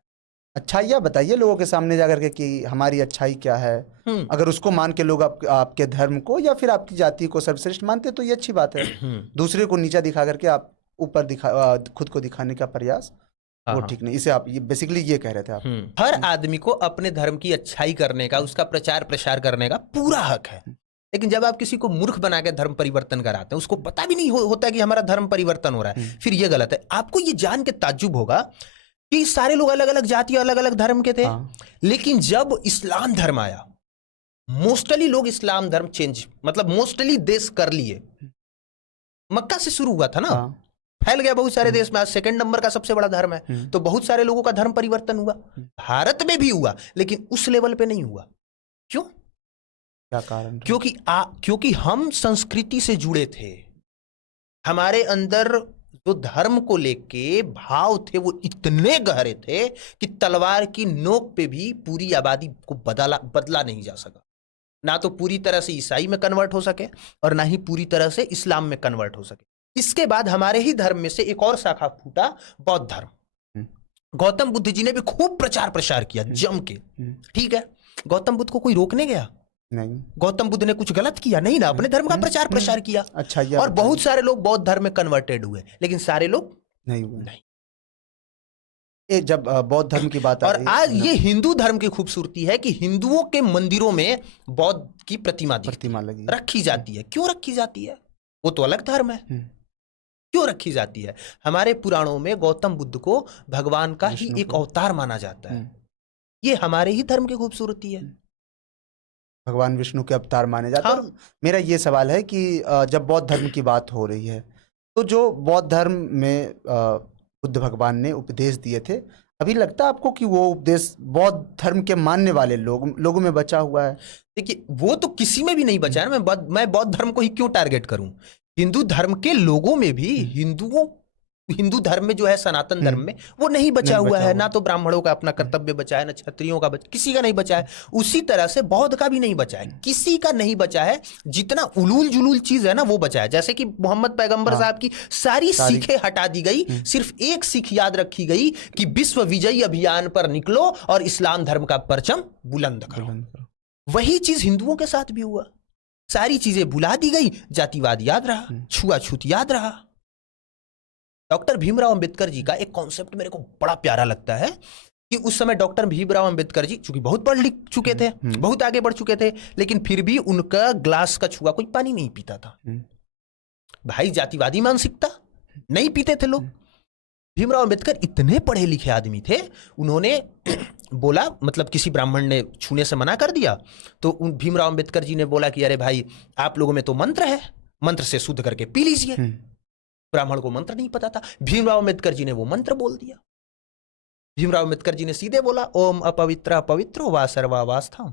अच्छाइयाँ बताइए लोगों के सामने जाकर के कि हमारी अच्छाई क्या है। अगर उसको मान के लोग आपके धर्म को या फिर आपकी जाति को सर्वश्रेष्ठ मानते तो ये अच्छी बात है। दूसरे को नीचा दिखा करके आप ऊपर खुद को दिखाने का प्रयास वो ठीक नहीं। इसे आप ये बेसिकली ये कह रहे थे आप। हर आदमी को अपने धर्म की अच्छाई करने का, उसका प्रचार प्रसार करने का पूरा हक है। लेकिन जब आप किसी को मूर्ख बना के धर्म परिवर्तन कराते हैं, उसको पता भी नहीं होता कि हमारा धर्म परिवर्तन हो रहा है, फिर ये गलत है। आपको ये जान के ताज्जुब होगा कि सारे लोग अलग अलग जाति, अलग अलग धर्म के थे। लेकिन जब इस्लाम धर्म आया, मोस्टली लोग इस्लाम धर्म चेंज, मतलब मोस्टली देश कर लिए। मक्का से शुरू हुआ था ना, फैल गया बहुत सारे देश में, आज सेकंड नंबर का सबसे बड़ा धर्म है। तो बहुत सारे लोगों का धर्म परिवर्तन हुआ, भारत में भी हुआ, लेकिन उस लेवल पे नहीं हुआ। क्यों? क्या कारण? क्योंकि हम संस्कृति से जुड़े थे, हमारे अंदर जो धर्म को लेके भाव थे वो इतने गहरे थे कि तलवार की नोक पे भी पूरी आबादी को बदला नहीं जा सका। ना तो पूरी तरह से ईसाई में कन्वर्ट हो सके और ना ही पूरी तरह से इस्लाम में कन्वर्ट हो सके। इसके बाद हमारे ही धर्म में से एक और शाखा फूटा, बौद्ध धर्म। गौतम बुद्ध जी ने भी खूब प्रचार प्रसार किया जम के, ठीक है। गौतम बुद्ध को कोई रोकने गया? नहीं। गौतम बुद्ध ने कुछ गलत किया? नहीं ना, अपने धर्म का प्रचार प्रसार किया। अच्छा, और बहुत सारे लोग बौद्ध धर्म में कन्वर्टेड हुए, लेकिन सारे लोग नहीं हुए। नहीं। ये जब बौद्ध धर्म की बात और आज ये हिंदू धर्म की खूबसूरती है कि हिंदुओं के मंदिरों में बौद्ध की प्रतिमा लगी रखी जाती है। क्यों रखी जाती है? वो तो अलग धर्म है, क्यों रखी जाती है? हमारे पुराणों में गौतम बुद्ध को भगवान का ही एक अवतार माना जाता है। ये हमारे ही धर्म की खूबसूरती है। भगवान विष्णु के अवतार माने जाते हैं। मेरा ये सवाल है कि जब बौद्ध धर्म की बात हो रही है तो जो बौद्ध धर्म में बुद्ध भगवान ने उपदेश दिए थे, अभी लगता है आपको कि वो उपदेश बौद्ध धर्म के मानने वाले लोगों में बचा हुआ है? देखिए, वो तो किसी में भी नहीं बचा है। मैं बौद्ध धर्म को ही क्यों टारगेट करूं? हिंदू धर्म के लोगों में भी हिंदू धर्म में जो है सनातन धर्म में वो नहीं बचा हुआ है। ना तो ब्राह्मणों का अपना कर्तव्य बचा है, ना क्षत्रियों का किसी का नहीं बचा है। उसी तरह से बौद्ध का भी नहीं बचा है, किसी का नहीं बचा है। जितना उलूल जुलूल चीज है ना वो बचा है। जैसे कि मोहम्मद पैगंबर साहब की सारी सीखें हटा दी गई, सिर्फ एक सीख याद रखी गई कि विश्व विजयी अभियान पर निकलो और इस्लाम धर्म का परचम बुलंद करो। वही चीज हिंदुओं के साथ भी हुआ। सारी चीजें भुला दी गई, जातिवाद याद रहा, छुआछूत याद रहा। डॉक्टर भीमराव अंबेडकर जी का एक कॉन्सेप्ट मेरे को बड़ा प्यारा लगता है कि उस समय डॉक्टर भीमराव अंबेडकर जी चूंकि बहुत पढ़ लिख चुके थे, बहुत आगे बढ़ चुके थे, लेकिन फिर भी उनका ग्लास का छुआ कोई पानी नहीं पीता था। भाई, जातिवादी मानसिकता, नहीं पीते थे लोग। भीमराव अंबेडकर इतने पढ़े लिखे आदमी थे, उन्होंने बोला, मतलब किसी ब्राह्मण ने छूने से मना कर दिया तो भीमराव अंबेडकर जी ने बोला कि अरे भाई, आप लोगों में तो मंत्र है, मंत्र से शुद्ध करके पी लीजिए। ब्राह्मण को मंत्र नहीं पता था, भीमराव अंबेडकर जी ने वो मंत्र बोल दिया। भीमराव अंबेडकर जी ने सीधे बोला, ओम अपवित्र पवित्रो वा सर्वावस्था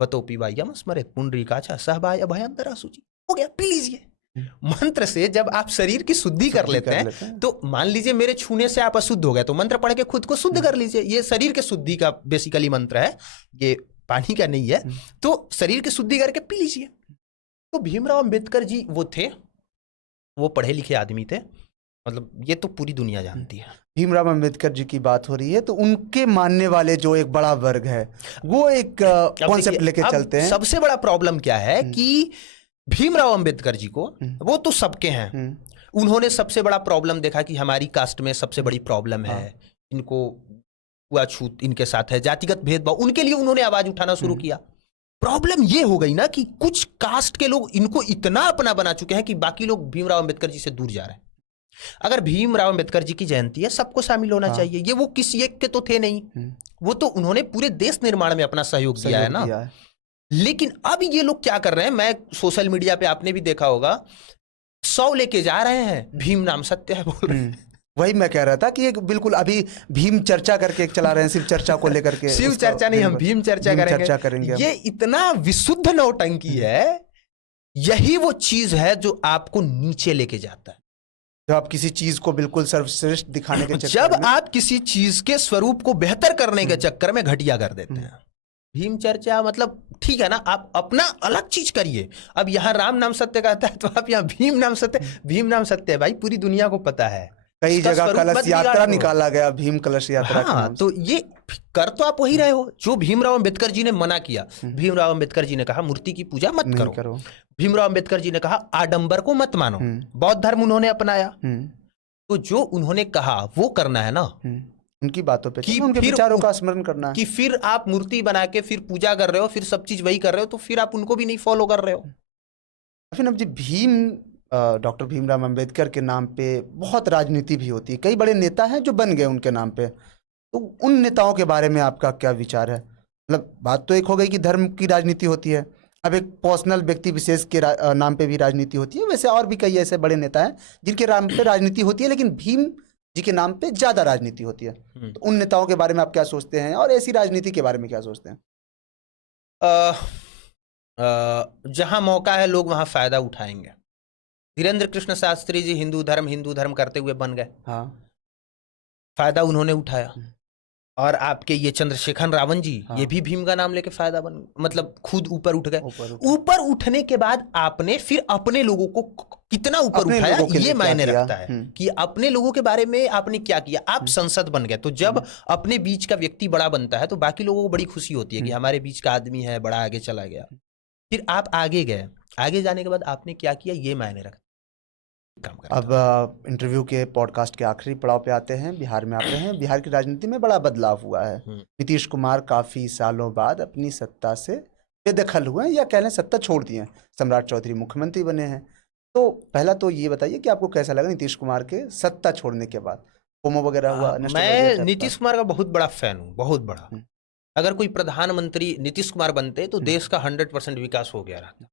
वतोपि वायम स्मरेत पुंडरीकाचा सहबाय अभयंतरा सूचि। हो गया, पी लीजिए। मंत्र से जब आप शरीर की शुद्धि कर लेते हैं तो मान लीजिए मेरे छूने से आप अशुद्ध हो गए, तो मंत्र पढ़ के खुद को शुद्ध कर लीजिए। ये शरीर के शुद्धि का बेसिकली मंत्र है, ये पानी का नहीं है। तो शरीर की शुद्धि करके पी लीजिए। तो भीमराव अंबेडकर जी वो थे, वो पढ़े लिखे आदमी थे, मतलब ये तो पूरी दुनिया जानती है। भीमराव अंबेडकर जी की बात हो रही है तो उनके मानने वाले जो एक बड़ा वर्ग है वो एक कॉन्सेप्ट लेके चलते हैं। सबसे बड़ा प्रॉब्लम क्या है कि भीमराव अंबेडकर जी को, वो तो सबके हैं, उन्होंने सबसे बड़ा प्रॉब्लम देखा कि हमारी कास्ट में सबसे बड़ी प्रॉब्लम है, इनको छूआछूत इनके साथ है, जातिगत भेदभाव, उनके लिए उन्होंने आवाज उठाना शुरू किया। प्रॉब्लम ये हो गई ना कि कुछ कास्ट के लोग इनको इतना अपना बना चुके हैं कि बाकी लोग भीमराव अंबेडकर जी से दूर जा रहे हैं। अगर भीमराव अंबेडकर जी की जयंती है, सबको शामिल होना चाहिए। ये वो किसी एक के तो थे नहीं, वो तो उन्होंने पूरे देश निर्माण में अपना सहयोग दिया है ना। लेकिन अब ये लोग क्या कर रहे हैं, मैं सोशल मीडिया पे आपने भी देखा होगा, 100 लेके जा रहे हैं, भीम नाम सत्य है बोल रहे हैं। वही मैं कह रहा था कि एक बिल्कुल अभी भीम चर्चा करके एक चला रहे हैं, शिव चर्चा को लेकर के। शिव चर्चा नहीं, हम भीम चर्चा करेंगे। ये इतना विशुद्ध नौटंकी है। यही वो चीज है जो आपको नीचे लेके जाता है। जब आप किसी चीज को बिल्कुल सर्वश्रेष्ठ दिखाने के चक्कर जब आप किसी चीज के स्वरूप को बेहतर करने के चक्कर में घटिया कर देते हैं। भीम चर्चा मतलब ठीक है ना, आप अपना अलग चीज करिए। अब यहाँ राम नाम सत्य कहता है तो आप यहाँ भीम नाम सत्य, भीम नाम सत्य है भाई, पूरी दुनिया को पता है। कई जगह कलश यात्रा निकाला गया, भीम कलश यात्रा। हाँ, तो ये कर तो आप वही रहे हो जो भीमराव अंबेडकर जी ने मना किया। भीमराव अंबेडकर जी ने कहा मूर्ति की पूजा मत करो। भीमराव अंबेडकर जी ने कहा आडंबर को मत मानो। बौद्ध धर्म उन्होंने अपनाया। तो जो उन्होंने कहा वो करना है ना, उनकी बातों पे, उनके विचारों का स्मरण करना है। कि फिर आप मूर्ति बना के फिर पूजा कर रहे हो, फिर सब चीज वही कर रहे हो, तो फिर आप उनको भी नहीं फॉलो कर रहे हो। फिर अब जी भीम, डॉक्टर भीमराव अंबेडकर के नाम पे बहुत राजनीति भी होती है, कई बड़े नेता हैं जो बन गए उनके नाम पे। तो उन नेताओं के बारे में आपका क्या विचार है? मतलब बात तो एक हो गई कि धर्म की राजनीति होती है, अब एक पर्सनल व्यक्ति विशेष के नाम पे भी राजनीति होती है। वैसे और भी कई ऐसे बड़े नेता हैं जिनके नाम पे राजनीति होती है, लेकिन भीम जी के नाम पे ज्यादा राजनीति होती है। तो उन नेताओं के बारे में आप क्या सोचते हैं और ऐसी राजनीति के बारे में क्या सोचते हैं? जहां मौका है लोग वहां फायदा उठाएंगे। धीरेन्द्र कृष्ण शास्त्री जी हिंदू धर्म करते हुए बन गए, हाँ। फायदा उन्होंने उठाया। और आपके ये चंद्रशेखर रावण जी, हाँ। ये भी भीम का नाम लेके फायदा बन, मतलब खुद ऊपर उठ गए। ऊपर ऊपर उठने के बाद आपने फिर अपने लोगों को कितना ऊपर अपने उठाया, लोगों के लिए ये क्या मायने किया? रखता है कि अपने लोगों के बारे में आपने क्या किया। आप संसद बन गए, तो जब अपने बीच का व्यक्ति बड़ा बनता है तो बाकी लोगों को बड़ी खुशी होती है कि हमारे बीच का आदमी है बड़ा, आगे चला गया। फिर आप आगे गए, आगे जाने के बाद आपने क्या किया, ये मायने रखता काम करता। अब इंटरव्यू के पॉडकास्ट के आखिरी पड़ाव पे आते हैं, बिहार में आते हैं। बिहार की राजनीति में बड़ा बदलाव हुआ है। नीतीश कुमार काफी सालों बाद अपनी सत्ता से बेदखल हुए हैं, या कह लें सत्ता छोड़ दी है। सम्राट चौधरी मुख्यमंत्री बने हैं। तो पहला तो ये बताइए कि आपको कैसा लगा नीतीश कुमार के सत्ता छोड़ने के बाद? फोमो वगैरह हुआ? मैं नीतीश कुमार का बहुत बड़ा फैन हूँ, बहुत बड़ा। अगर कोई प्रधानमंत्री नीतीश कुमार बनते तो देश का 100% विकास हो गया रहता,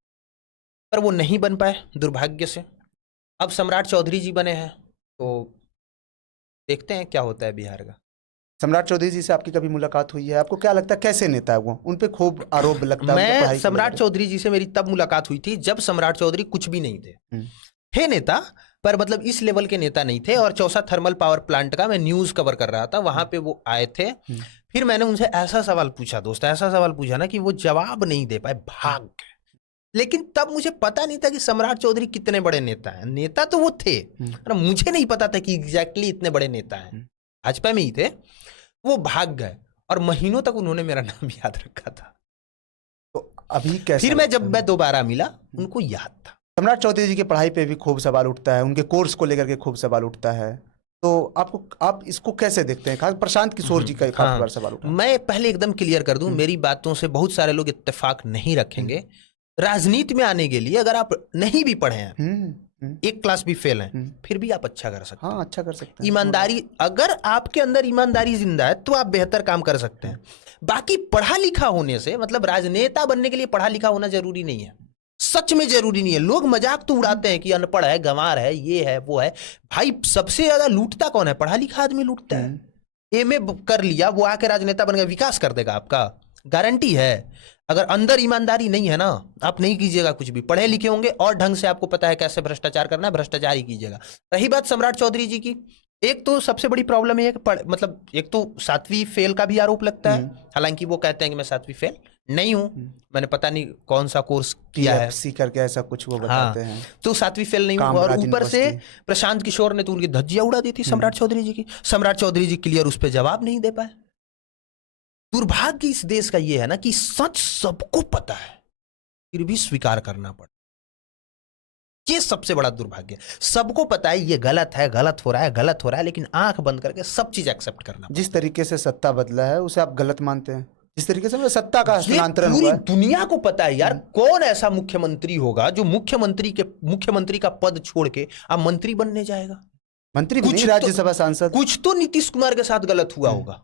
पर वो नहीं बन पाए दुर्भाग्य से। अब सम्राट चौधरी जी बने हैं, तो देखते हैं क्या होता है बिहार का। सम्राट चौधरी जी से आपकी कभी मुलाकात हुई है? आपको क्या लगता है कैसे नेता है वो? उन पे खूब आरोप लगता है। मैं सम्राट चौधरी जी से मेरी तब मुलाकात हुई थी जब सम्राट चौधरी कुछ भी नहीं थे नेता, पर मतलब इस लेवल के नेता नहीं थे। और चौसा थर्मल पावर प्लांट का मैं न्यूज कवर कर रहा था, वहां पे वो आए थे। फिर मैंने उनसे ऐसा सवाल पूछा, दोस्त ऐसा सवाल पूछा ना कि वो जवाब नहीं दे पाए, भाग गए। लेकिन तब मुझे पता नहीं था कि सम्राट चौधरी कितने बड़े नेता हैं। नेता तो वो थे, पर मुझे नहीं पता था कि एग्जैक्टली इतने बड़े नेता हैं। भाजपा में ही थे। वो भाग गए और महीनों तक उन्होंने मेरा नाम याद रखा था। तो अभी कैसे? फिर जब मैं दोबारा मिला, उनको याद था। सम्राट चौधरी जी की पढ़ाई पे भी खूब सवाल उठता है, उनके कोर्स को लेकर के खूब सवाल उठता है। तो आप इसको कैसे देखते हैं? खास प्रशांत किशोर जी का काफी बार सवाल उठा। मैं पहले एकदम क्लियर कर दूं, मेरी बातों से बहुत सारे लोग इत्तेफाक नहीं रखेंगे। राजनीति में आने के लिए अगर आप नहीं भी पढ़े हैं, एक क्लास भी फेल हैं, फिर भी आप अच्छा कर सकते हैं। हाँ, अच्छा कर सकते हैं। ईमानदारी, अगर आपके अंदर ईमानदारी जिंदा है तो आप बेहतर काम कर सकते हैं। बाकी पढ़ा लिखा होने से मतलब राजनेता बनने के लिए पढ़ा लिखा होना जरूरी नहीं है, सच में जरूरी नहीं है। लोग मजाक तो उड़ाते हैं कि अनपढ़ है, गंवार है, ये है वो है। भाई सबसे ज्यादा लूटता कौन है? पढ़ा लिखा आदमी लूटता है। एमए कर लिया, वो आके राजनेता बन गया, विकास कर देगा आपका, गारंटी है। अगर अंदर ईमानदारी नहीं है ना, आप नहीं कीजिएगा कुछ भी। पढ़े लिखे होंगे और ढंग से आपको पता है कैसे भ्रष्टाचार करना है, भ्रष्टाचार ही कीजिएगा। रही बात सम्राट चौधरी जी की, एक तो सबसे बड़ी प्रॉब्लम है कि मतलब एक तो 7वीं फेल का भी आरोप लगता है। हालांकि वो कहते हैं कि मैं 7वीं फेल नहीं हूं, मैंने पता नहीं कौन सा कोर्स किया है, TFC करके ऐसा कुछ वो बताते हैं। तो 7वीं फेल नहीं हूं। और ऊपर से प्रशांत किशोर ने तो उनकी धज्जियां उड़ा दी थी सम्राट चौधरी जी की। सम्राट चौधरी जी क्लियर उस पर जवाब नहीं दे पाए। दुर्भाग्य इस देश का ये है ना कि सच सबको पता है, फिर भी स्वीकार करना पड़ा। ये सबसे बड़ा दुर्भाग्य। सबको पता है ये गलत है, गलत हो रहा है, गलत हो रहा है, लेकिन आंख बंद करके सब चीज एक्सेप्ट करना। जिस तरीके से सत्ता बदला है उसे आप गलत मानते हैं? जिस तरीके से सत्ता का हस्तांतरण हुआ है, पूरी दुनिया को पता है यार। कौन ऐसा मुख्यमंत्री होगा जो मुख्यमंत्री का पद छोड़ के अब मंत्री बनने जाएगा? मंत्री भी नहीं, राज्यसभा सांसद। कुछ तो नीतीश कुमार के साथ गलत हुआ होगा,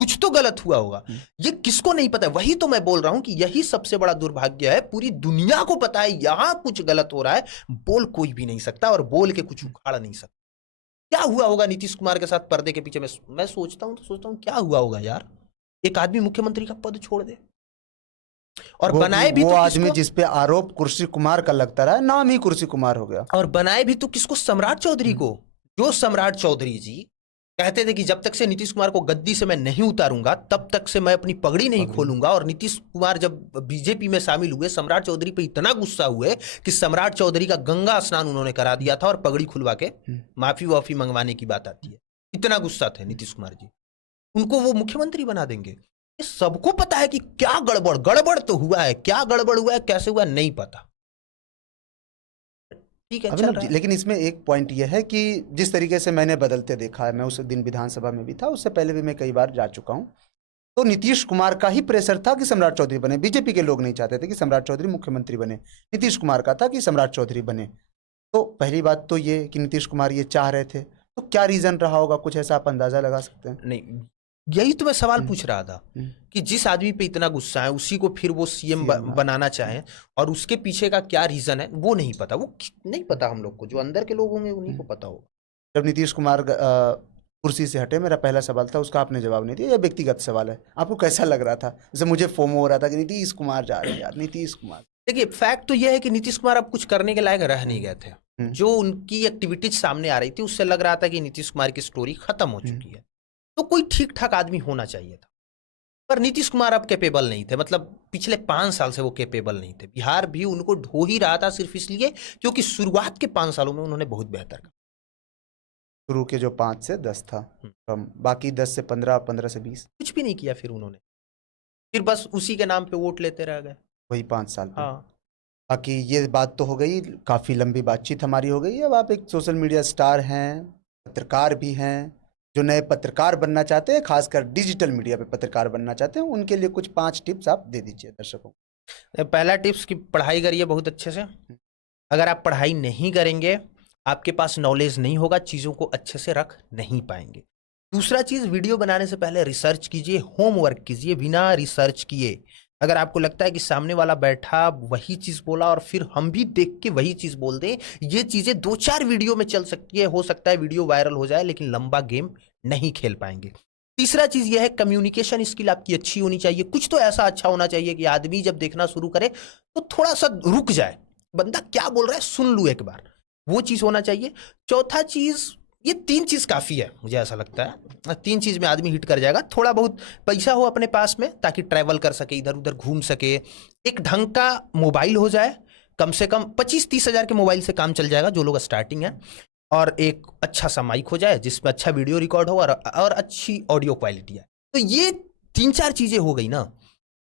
कुछ तो गलत हुआ होगा। ये किसको नहीं पता है? वही तो मैं बोल रहा हूं कि यही सबसे बड़ा दुर्भाग्य है। पूरी दुनिया को पता है यहां कुछ गलत हो रहा है, बोल कोई भी नहीं सकता और बोल के कुछ उखाड़ नहीं सकता। क्या हुआ होगा नीतीश कुमार के साथ पर्दे के पीछे? मैं सोचता हूं क्या हुआ होगा यार। एक आदमी मुख्यमंत्री का पद छोड़ दे और बनाए भी वो तो आदमी जिस पे आरोप कुर्सी कुमार का लगता रहा, नाम ही कुर्सी कुमार हो गया। और बनाए भी तो किसको? सम्राट चौधरी को। जो सम्राट चौधरी जी कहते थे कि जब तक से नीतीश कुमार को गद्दी से मैं नहीं उतारूंगा तब तक से मैं अपनी पगड़ी नहीं खोलूंगा। और नीतीश कुमार जब बीजेपी में शामिल हुए, सम्राट चौधरी पे इतना गुस्सा हुए कि सम्राट चौधरी का गंगा स्नान उन्होंने करा दिया था और पगड़ी खुलवा के माफी वाफी मंगवाने की बात आती है। इतना गुस्सा थे नीतीश कुमार जी, उनको वो मुख्यमंत्री बना देंगे। ये सबको पता है कि क्या गड़बड़ तो हुआ है, क्या गड़बड़ हुआ है, कैसे हुआ नहीं पता। ठीक है, चल रहा है। लेकिन इसमें एक पॉइंट यह है कि जिस तरीके से मैंने बदलते देखा है, मैं उस दिन विधानसभा में भी था, उससे पहले भी मैं कई बार जा चुका हूं, तो नीतीश कुमार का ही प्रेशर था कि सम्राट चौधरी बने। बीजेपी के लोग नहीं चाहते थे कि सम्राट चौधरी मुख्यमंत्री बने, नीतीश कुमार का था कि सम्राट चौधरी बने। तो पहली बात तो ये कि नीतीश कुमार ये चाह रहे थे, तो क्या रीजन रहा होगा? कुछ ऐसा आप अंदाजा लगा सकते हैं? नहीं, यही तो मैं सवाल पूछ रहा था कि जिस आदमी पे इतना गुस्सा है उसी को फिर वो सीएम बनाना चाहे, और उसके पीछे का क्या रीजन है वो नहीं पता। वो नहीं पता हम लोग को, जो अंदर के लोग होंगे उन्हीं को पता होगा। जब नीतीश कुमार कुर्सी से हटे, मेरा पहला सवाल था, उसका आपने जवाब नहीं दिया। यह व्यक्तिगत सवाल है, आपको कैसा लग रहा था? जैसे मुझे फोमो हो रहा था कि नीतीश कुमार जा रहे हैं यार, नीतीश कुमार। देखिए, फैक्ट तो यह है कि नीतीश कुमार अब कुछ करने के लायक रह नहीं गए थे। जो उनकी एक्टिविटीज सामने आ रही थी उससे लग रहा था कि नीतीश कुमार की स्टोरी खत्म हो चुकी है। तो कोई ठीक ठाक आदमी होना चाहिए था, पर नीतीश कुमार अब कैपेबल नहीं थे। मतलब पिछले 5 साल से वो कैपेबल नहीं थे। बिहार भी उनको ढो ही रहा था सिर्फ इसलिए क्योंकि शुरुआत के 5 सालों में उन्होंने बहुत बेहतर काम। शुरू के जो 5 से 10 था कम, बाकी 10 से 15, 15 से 20 कुछ भी नहीं किया फिर उन्होंने, फिर बस उसी के नाम पे वोट लेते रह गए। वही 5 साल पे। हाँ, बाकी ये बात तो हो गई, काफ़ी लंबी बातचीत हमारी हो गई। अब आप एक सोशल मीडिया स्टार हैं, पत्रकार भी हैं, जो नए पत्रकार बनना चाहते हैं, खासकर डिजिटल मीडिया पे पत्रकार बनना चाहते हैं, उनके लिए कुछ 5 टिप्स आप दे दीजिए दर्शकों को। पहला टिप्स कि पढ़ाई करिए बहुत अच्छे से। अगर आप पढ़ाई नहीं करेंगे, आपके पास नॉलेज नहीं होगा, चीज़ों को अच्छे से रख नहीं पाएंगे। दूसरा चीज़, वीडियो बनाने से पहले रिसर्च कीजिए, होमवर्क कीजिए। बिना रिसर्च किए अगर आपको लगता है कि सामने वाला बैठा वही चीज़ बोला और फिर हम भी देख के वही चीज़ बोल दें, ये चीज़ें 2-4 वीडियो में चल सकती है, हो सकता है वीडियो वायरल हो जाए, लेकिन लंबा गेम नहीं खेल पाएंगे। तीसरा चीज़ यह है, कम्युनिकेशन स्किल आपकी अच्छी होनी चाहिए। कुछ तो ऐसा अच्छा होना चाहिए कि आदमी जब देखना शुरू करे तो थोड़ा सा रुक जाए, बंदा क्या बोल रहा है सुन लूँ एक बार, वो चीज़ होना चाहिए। चौथा चीज़, ये 3 चीज़ काफ़ी है मुझे ऐसा लगता है। 3 चीज़ में आदमी हिट कर जाएगा। थोड़ा बहुत पैसा हो अपने पास में ताकि ट्रैवल कर सके, इधर उधर घूम सके। एक ढंग का मोबाइल हो जाए, कम से कम 25-30 हज़ार के मोबाइल से काम चल जाएगा जो लोग स्टार्टिंग है। और एक अच्छा सा माइक हो जाए जिसमें अच्छा वीडियो रिकॉर्ड हो और अच्छी ऑडियो क्वालिटी है। तो ये 3-4 चीज़ें हो गई ना,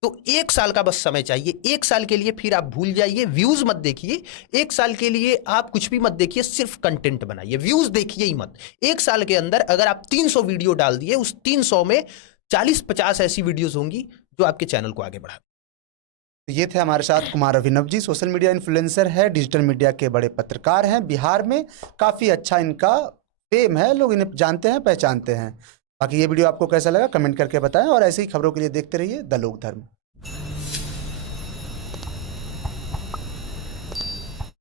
तो 1 साल का बस समय चाहिए। 1 साल के लिए फिर आप भूल जाइए, व्यूज मत देखिए। 1 साल के लिए आप कुछ भी मत देखिए, सिर्फ कंटेंट बनाइए, व्यूज देखिए ही मत। 1 साल के अंदर अगर आप 300 वीडियो डाल दिए, उस 300 में 40-50 ऐसी वीडियोस होंगी जो आपके चैनल को आगे बढ़ा। तो ये थे हमारे साथ Kumar Abhinav ji, social media influencer है, डिजिटल मीडिया के बड़े पत्रकार हैं। बिहार में काफ़ी अच्छा इनका फेम है, लोग इन्हें जानते हैं, पहचानते हैं। बाकी ये वीडियो आपको कैसा लगा कमेंट करके बताएं, और ऐसी ही खबरों के लिए देखते रहिए द लोक धर्म।